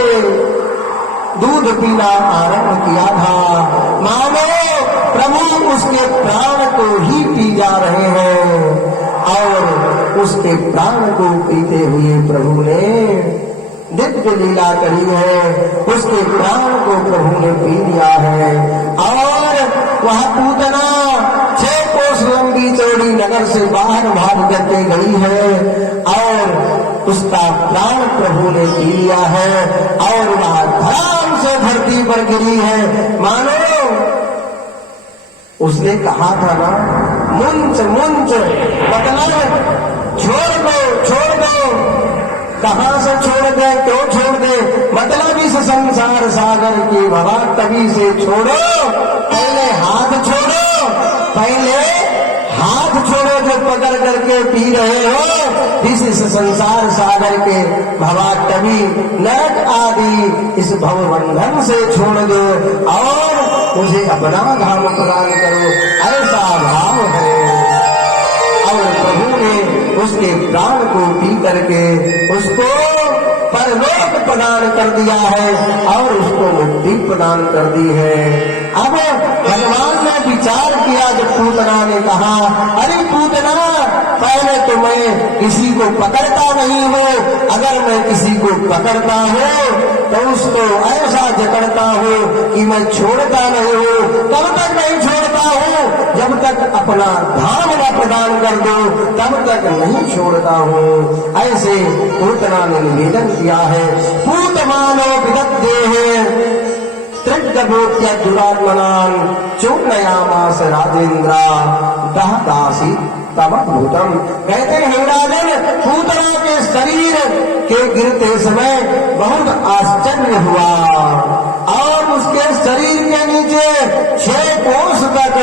दूध पीना आरंभ किया था, मानो प्रभु उसके प्राण को ही पी जा रहे हैं। और उसके प्राण को पीते हुए प्रभु ने दिव्य लीला करी है, उसके प्राण को प्रभु ने पी लिया है। और वह पूतना 6 कोस लंबी चौड़ी नगर से बाहर भाग करके गई है, और उसका प्राण प्रभु ने पी लिया है, और वह धड़ाम से धरती पर गिरी है। मानो उसने कहा था ना, मुंच मुंच, मतलब छोड़ दो। कहां से छोड़ दे, क्यों छोड़ दे, मतलब इस संसार सागर की भवा तभी से छोड़ो, पहले हाथ छोड़ो, पहले हाथ छोड़ो जो पकड़ करके पी रहे हो इस संसार सागर के भवा तभी नरक आदि इस भव बंधन से छोड़ दो और मुझे अपना धाम प्रदान करो, ऐसा भाव है। और प्रभु ने उसके प्राण को पी करके उसको परलोक प्रदान कर दिया है और उसको मुक्ति प्रदान कर दी है। अब भगवान ने विचार किया जब पूतना ने कहा, अरे पूतना, पहले तो मैं किसी को पकड़ता नहीं हूँ, अगर मैं किसी को पकड़ता हूँ तो उसको ऐसा जकड़ता हूँ कि मैं छोड़ता नहीं हूँ, तब तक नहीं छोड़ता हूँ जब तक अपना धाम न प्रदान कर दो, तब तक नहीं छोड़ता हूँ। ऐसे पूतना ने निवेदन किया है। पूतमानो विदग्धे है त्रिगभूत्य दुरात्मनान चूर्णयामास राजेंद्रा दहदासी तमभूतम। कहते हैं राजन, पूतना के शरीर के गिरते समय बहुत आश्चर्य हुआ और उसके शरीर के नीचे 6 कोस तक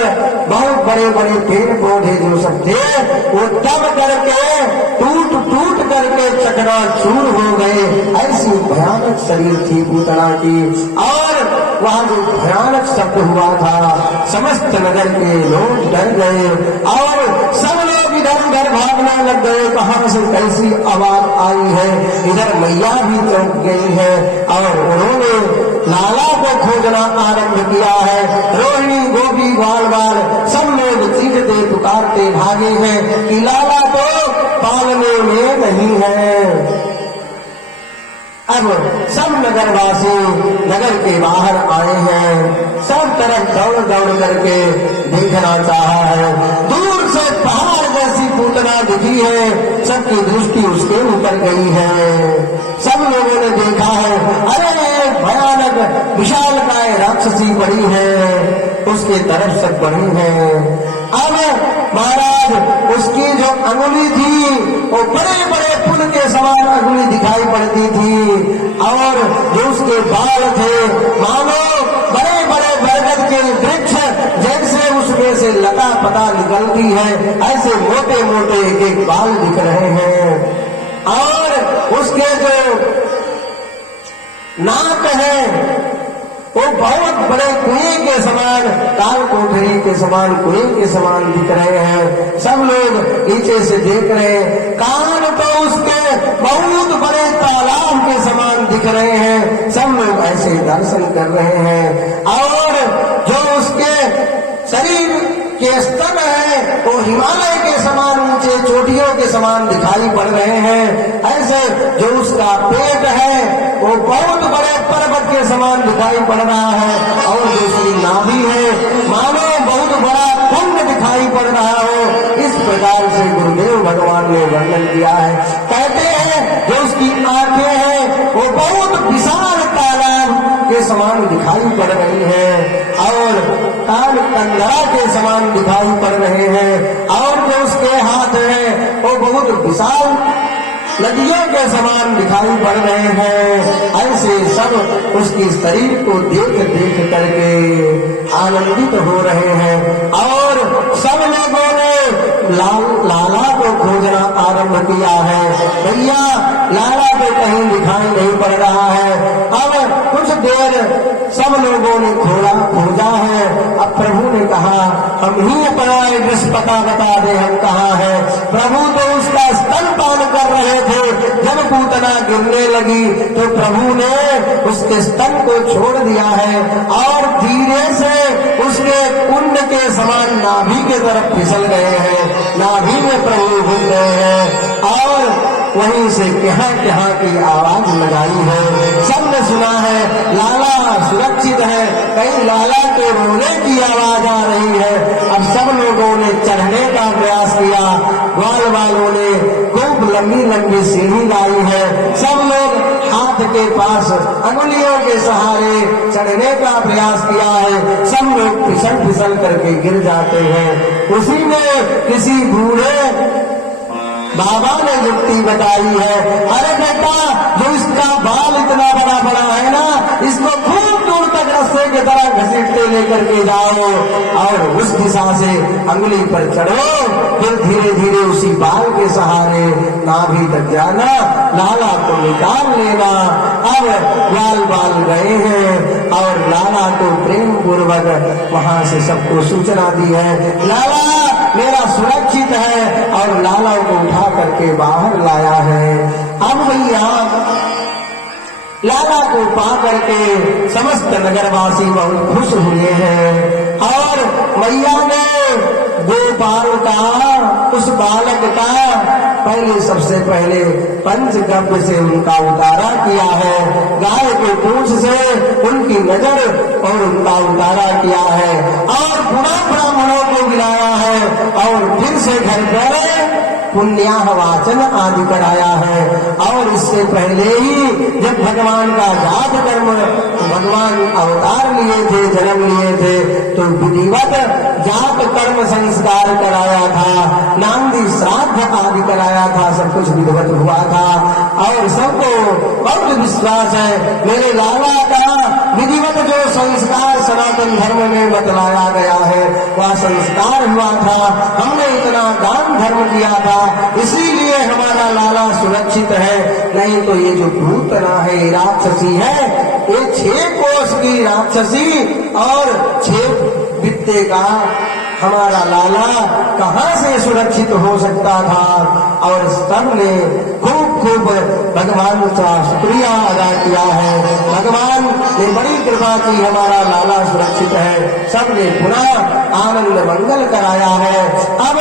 बहुत बड़े बड़े पेड़ पौधे जो सब थे वो दब करके टूट करके चकनाचूर हो गए। ऐसी भयानक शरीर थी पूतना की और वहाँ जो भयानक शब्द हुआ था समस्त नगर के लोग डर गए और सब लोग इधर उधर भागने लग गए। कहाँ से कैसी आवाज आई है, इधर मैया भी चौंक गई है और उन्होंने लाला को खोजना आरंभ किया है। रोहिणी, गोपी, ग्वाल बाल सब लोग चीखते पुकारते भागे हैं कि लाला तो पालने में नहीं है। अब सब नगरवासी नगर के बाहर आए हैं, सब तरफ दौड़ दौड़ करके देखना चाहा है। दूर से पहाड़ जैसी पूतना दिखी है, सबकी दृष्टि उसके ऊपर गई है। सब लोगों ने देखा है, अरे भयानक विशालकाय राक्षसी बड़ी है, उसके तरफ सब बढ़ी है। अब महाराज उसकी जो अंगुली थी वो बड़े बड़े पुल के समान अंगुली दिखाई पड़ती थी और जो उसके बाल थे मानो बड़े बड़े बरगद के वृक्ष जैसे उसमें से लता पता निकलती है, ऐसे मोटे मोटे एक एक बाल दिख रहे हैं। और उसके जो नाक है वो बहुत बड़े कुएं के समान, काल कोठरी के समान कुएं के समान दिख रहे हैं। सब लोग नीचे से देख रहे हैं। कान तो उसके बहुत बड़े तालाब के समान दिख रहे हैं। सब लोग ऐसे दर्शन कर रहे हैं और जो उसके शरीर के स्तन है वो हिमालय के समान ऊंचे चोटियों के समान दिखाई पड़ रहे हैं। ऐसे जो उसका पेट है वो बहुत बड़े पर्वत के समान दिखाई पड़ रहा है और जो उसकी नाभि है मानो बहुत बड़ा कुंड दिखाई पड़ रहा हो। इस प्रकार से गुरुदेव भगवान ने वर्णन किया है। कहते हैं जो उसकी आंखें हैं वो बहुत विशाल तालाब के समान दिखाई पड़ रही है और कान कंदरा के समान दिखाई पड़ रहे हैं और जो उसके हाथ हैं वो बहुत विशाल नदियों के समान दिखाई पड़ रहे हैं। ऐसे सब उसके शरीर को देख देख करके आनंदित हो रहे हैं और सब लोगों ने लाला को खोजना आरंभ किया है। भैया लाला को कहीं दिखाई नहीं पड़ रहा है। अब कुछ देर सब लोगों ने खोजा है। अब प्रभु ने कहा हम ही अपना एड्रेस पता बता दे, हम कहाँ है। प्रभु तो उसका स्तनपान कर रहे थे। जब पूतना गिरने लगी तो प्रभु ने उसके स्तन को छोड़ दिया है और धीरे से उसके कुंड के समान नाभि के तरफ फिसल गए हैं। नाभि में प्रभु घुस गए हैं और वहीं से कहाँ की आवाज लगाई है। सबने सुना है लाला सुरक्षित है, कहीं लाला के रोने की आवाज आ रही है। अब सब लोगों ने चढ़ने का प्रयास किया। ग्वाल वालों ने खूब लंबी लंबी सीढ़ी लाई है। सब लोग हाथ के पास अंगुलियों के सहारे चढ़ने का प्रयास किया है। सब लोग फिसल करके गिर जाते हैं। उसी में किसी बूढ़े बाबा ने युक्ति बताई है, अरे बेटा जो इसका बाल इतना बड़ा बड़ा है ना इसको खूब दूर तक रस्ते की तरह घसीटते लेकर के जाओ और उस दिशा से अंगुली पर चढ़ो, फिर धीरे धीरे उसी बाल के सहारे नाभि तक जाना, लाला को निकाल लेना। अब बाल बाल गए हैं और लाला को प्रेम पूर्वक वहां से सबको सूचना दी है, लाला मेरा सुरक्षित है, और लाला को उठा करके बाहर लाया है। अब भैया लाला को पा करके समस्त नगरवासी बहुत खुश हुए हैं और मैया ने गोपाल का, उस बालक का पहले सबसे पहले पंचगव्य से उनका उतारा किया है, गाय के पूंछ से उनकी नजर और उनका उतारा किया है और पुनः ब्राह्मणों को बुलाया है और फिर से घर पर पुण्याह वाचन आदि कराया है। और इससे पहले ही जब भगवान का जात कर्म, भगवान अवतार लिए थे, जन्म लिए थे, तो विधिवत जात कर्म संस्कार कराया था, नांदी श्राद्ध आदि कराया था, सब कुछ विधिवत हुआ था। और सबको बहुत विश्वास है मेरे लाला का विधिवत जो संस्कार सनातन धर्म में बतलाया गया है वह संस्कार हुआ था, हमने इतना दान धर्म किया था, इसीलिए हमारा लाला सुरक्षित है। नहीं तो ये जो पूतना है, ये राक्षसी है, ये 6 कोष की राक्षसी और 6 वित्ते का हमारा लाला कहाँ से सुरक्षित हो सकता था। और सबने खूब खूब भगवान का शुक्रिया अदा किया है, भगवान ने बड़ी कृपा की, हमारा लाला सुरक्षित है। सबने पुनः आनंद मंगल कराया है। अब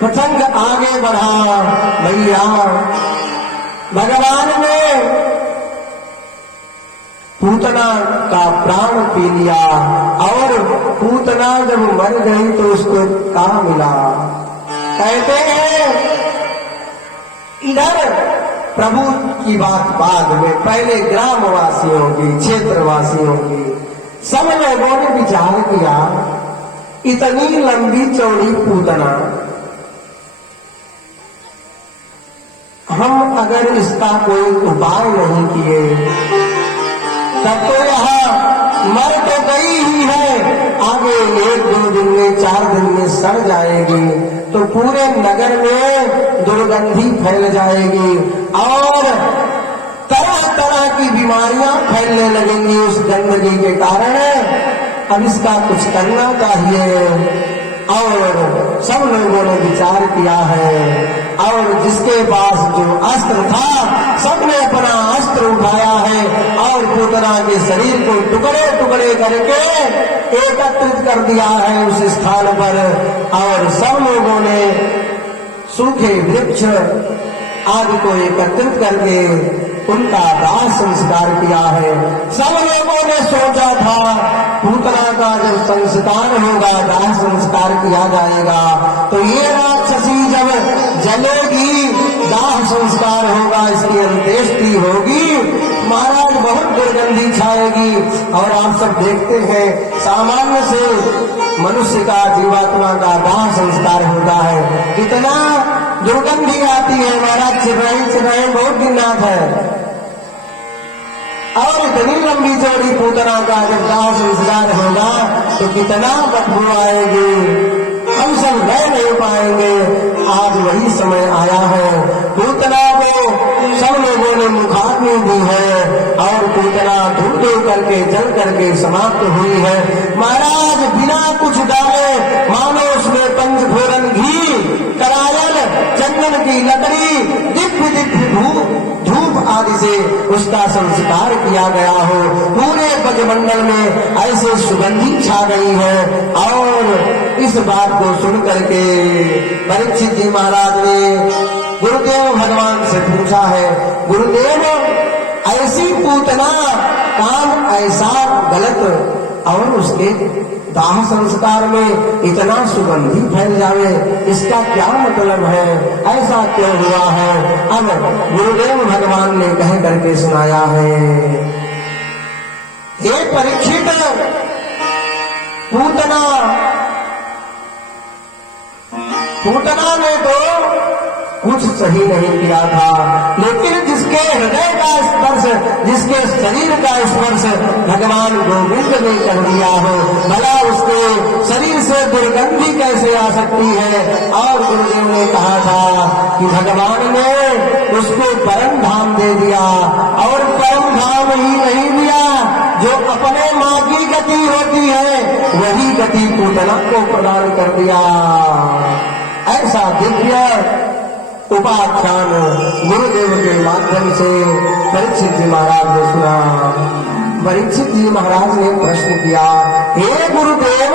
प्रसंग आगे बढ़ा भैया, भगवान ने पूतना का प्राण पी लिया और पूतना जब मर गई तो उसको कहाँ मिला। कहते हैं इधर प्रभु की बात बाद में, पहले ग्रामवासियों की, क्षेत्रवासियों की, सब लोगों ने विचार किया इतनी लंबी चौड़ी पूतना, हम अगर इसका कोई उपाय नहीं किए तब तो यहाँ मर तो गई ही है, आगे 1-2 दिन में, 4 दिन में सड़ जाएगी, तो पूरे नगर में दुर्गंधी फैल जाएगी और तरह तरह की बीमारियां फैलने लगेंगी उस गंदगी के कारण। अब इसका कुछ करना चाहिए। और सब लोगों ने विचार किया है और जिसके पास जो अस्त्र था सबने अपना अस्त्र उठाया है और पूतना के शरीर को टुकड़े टुकड़े करके एकत्रित कर दिया है उस स्थान पर। और सब लोगों ने सूखे वृक्ष आदि को एकत्रित करके उनका दाह संस्कार किया है। सब लोगों ने सोचा था पूतना का जब संस्कार होगा, दाह संस्कार किया जाएगा, तो ये राक्षसी जब जलेगी, दाह संस्कार होगा, इसकी अंत्येष्टि होगी, महाराज बहुत दुर्गंधी छाएगी। और आप सब देखते हैं सामान्य से मनुष्य का, जीवात्मा का दाह संस्कार होता है, कितना दुर्गंधी आती है महाराज, चिपराई बहुत गिनात है। और इतनी लंबी चौड़ी पूतना का जब दाह संस्कार होगा तो कितना बदबू आएगी, हम सब रह नहीं पाएंगे। आज वही समय आया है, पूतना को सब लोगों ने मुखाग्नि दी है और पूतना धूल धूल करके जल करके समाप्त हुई है। महाराज बिना कुछ डाले मानो उसमें पंचफोरन घी, करायल, चंदन की लकड़ी, दिव्य दिव्य धूप आदि से उसका संस्कार किया गया हो। पूरे ब्रजमंडल में ऐसे सुगंधी छा गई है। और इस बात को सुन करके परीक्षित जी महाराज ने गुरुदेव भगवान से पूछा है, गुरुदेव ऐसी पूतना काम ऐसा गलत और उसके दाह संस्कार में इतना सुगंधी फैल जावे, इसका क्या मतलब है, ऐसा क्यों हुआ है। अब गुरुदेव भगवान ने कह करके सुनाया है, हे परीक्षित, पूतना ने तो कुछ सही नहीं किया था, लेकिन जिस जिसके हृदय का स्पर्श, जिसके शरीर का स्पर्श भगवान गोविंद ने कर दिया हो, भला उसके शरीर से दुर्गंधी कैसे आ सकती है। और गुरुदेव ने कहा था कि भगवान ने उसको परम धाम दे दिया, और परम धाम ही नहीं दिया, जो अपने माँ की गति होती है वही गति पूतना को प्रदान कर दिया। ऐसा दिव्य उपाख्यान गुरुदेव के माध्यम से परीक्षित जी महाराज ने सुना। परीक्षित जी महाराज ने प्रश्न किया, हे गुरुदेव,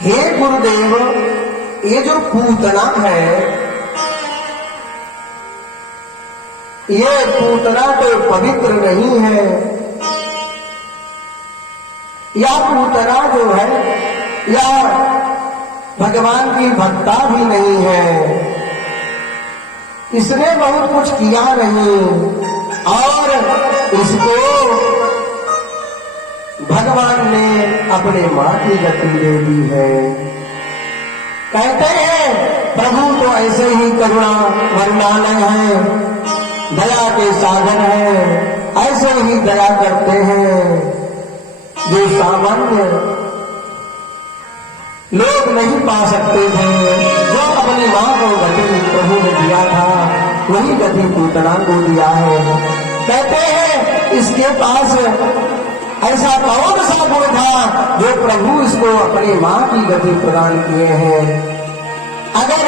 हे गुरुदेव, ये जो पूतना है, ये पूतना तो पवित्र नहीं है, या पूतना जो है या भगवान की भक्ता भी नहीं है, इसने बहुत कुछ किया नहीं, और इसको भगवान ने अपने मां की गति दे दी है। कहते हैं प्रभु तो ऐसे ही करुणा वरमालय है, दया के साधन है, ऐसे ही दया करते हैं जो सामान्य लोग नहीं पा सकते थे। जो अपनी मां को गति प्रभु ने दिया था वही गति पूतना को दिया है। कहते हैं इसके पास ऐसा कौन सा गुण था जो प्रभु इसको अपनी मां की गति प्रदान किए हैं। अगर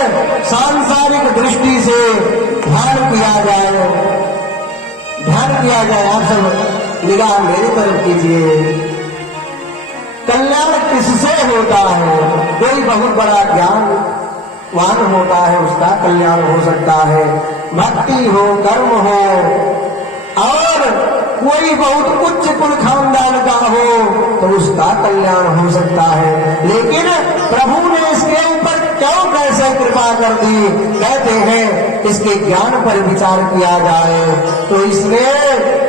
सांसारिक दृष्टि से ध्यान किया जाए, आप सब निगाह मेरी तरफ कीजिए। कल्याण किससे होता है? कोई बहुत बड़ा ज्ञानवान होता है, उसका कल्याण हो सकता है, भक्ति हो, कर्म हो, और कोई बहुत उच्च कुल खानदान का हो तो उसका कल्याण हो सकता है। लेकिन प्रभु ने इसके ऊपर क्यों कैसे कृपा कर दी? कहते हैं इसके ज्ञान पर विचार किया जाए तो इसने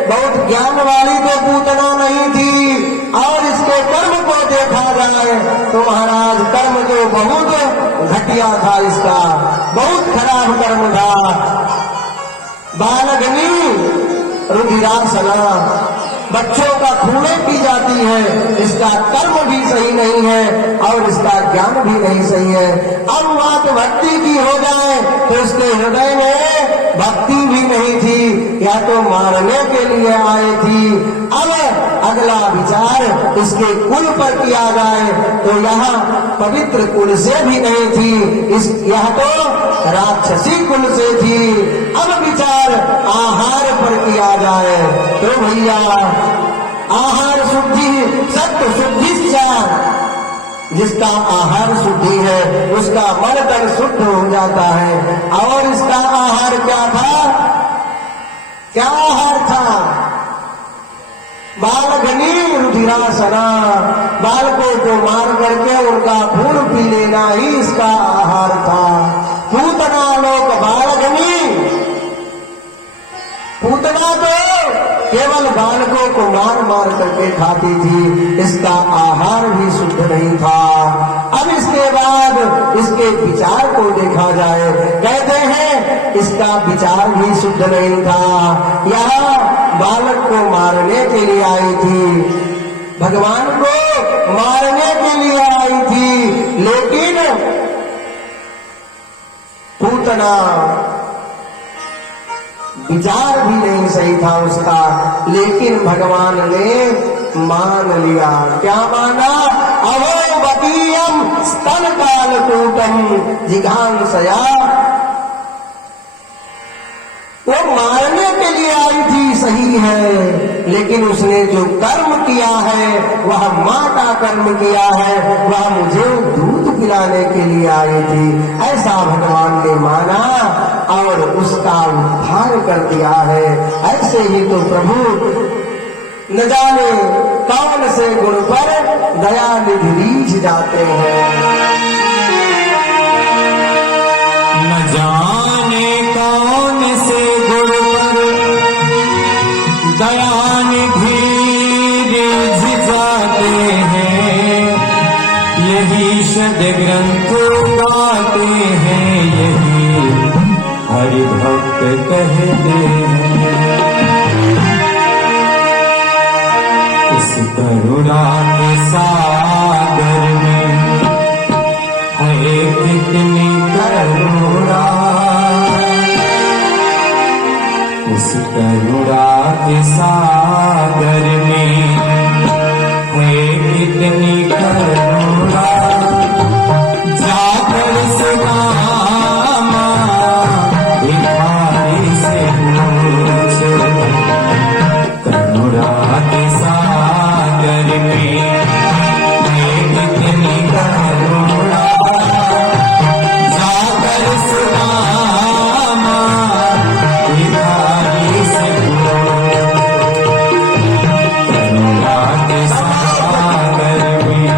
बहुत ज्ञान वाली तो पूतना नहीं थी, और इसके कर्म को देखा जाए तो महाराज कर्म तो बहुत घटिया था, इसका बहुत खराब कर्म था। बालगनी रुधिरासना, बच्चों का खूने पी जाती है, इसका कर्म भी सही नहीं है और इसका ज्ञान भी नहीं सही है। अब बात भक्ति की हो जाए तो इसके हृदय में भक्ति भी नहीं थी, या तो मारने के लिए आई थी। अब अगला विचार इसके कुल पर किया जाए तो यहाँ पवित्र कुल से भी नहीं थी, यह तो राक्षसी कुल से थी। अब विचार आहार पर किया जाए तो भैया आहार शुद्धि, सत्य शुद्धि, जिसका आहार शुद्धि है उसका मन तन शुद्ध हो जाता है। और इसका आहार क्या था? क्या आहार था? बालगनी रुधिरासना, बालकों को मार करके उनका खून पी लेना ही इसका आहार था। पूतना लोक बालगनी, पूतना तो केवल बालकों को मार मार करके खाती थी, इसका आहार भी शुद्ध नहीं था। अब इसके बाद इसके विचार को देखा जाए, कहते हैं इसका विचार भी शुद्ध नहीं था। यह बालक को मारने के लिए आई थी, भगवान को मारने के लिए आई थी, लेकिन पूतना विचार भी नहीं सही था उसका, लेकिन भगवान ने मान लिया। क्या माना? अवोबतीयम स्तन कालकूटम जिघांसया, वो मारने के लिए आई थी सही है, लेकिन उसने जो कर्म किया है वह मां का कर्म किया है, वह मुझे दूध पिलाने के लिए आई थी, ऐसा भगवान ने माना और उसका उद्धार कर दिया है। ऐसे ही तो प्रभु न जाने कौन से गुण पर दया निधि रीझ जाते हैं, न जाने कौन से गुण पर दया निधि रीझ जाते हैं। यही सद ग्रंथ गाते हैं, यही कहते हैं। इस करुणा के सागर में है कितनी करुणा, इस करुणा के सागर में है कितनी करुणा। जाकर सुनामा भिखारी से पूछो, करुणा के सागर में है कितनी करुणा। जाकर सुनामा भिखारी से पूछो, करुणा के सागर में।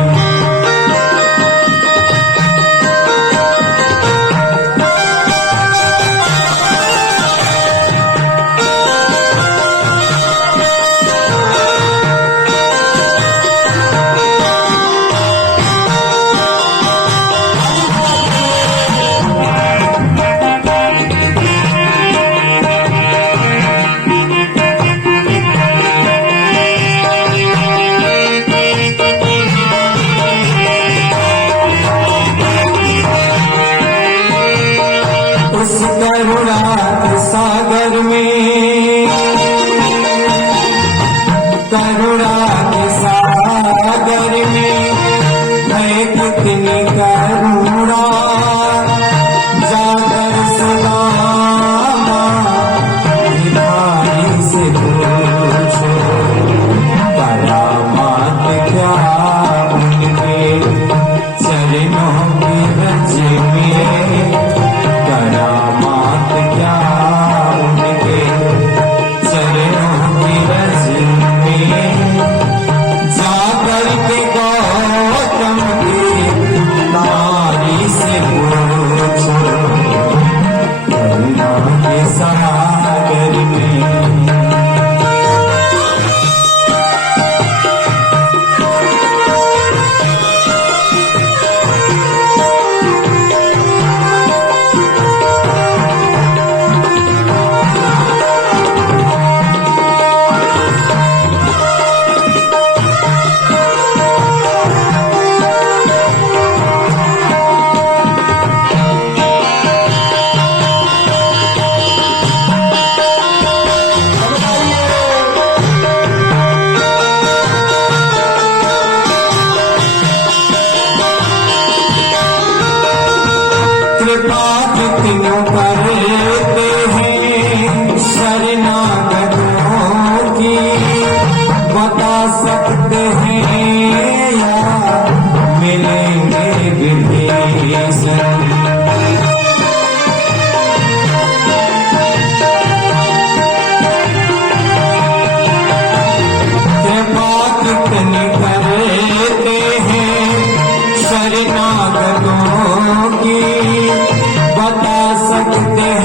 उस करुणा के सागर में, करुणा के सागर में है कितनी करुणा। जाकर सुनामा भिखारी से पूछो, करामात क्या उनके चरणों की रज में। करामात क्या उनके चरणों की रज में। जाकर के गौतम की नारी से पूछो, करुणा के सागर में। कृपा कितनों कर लेते हैं शरणागतों की, बता सकते हैं या मिलेंगे विभीषण। कृपा कितनी कर लेते हैं शरणागतों की, बता सकते हैं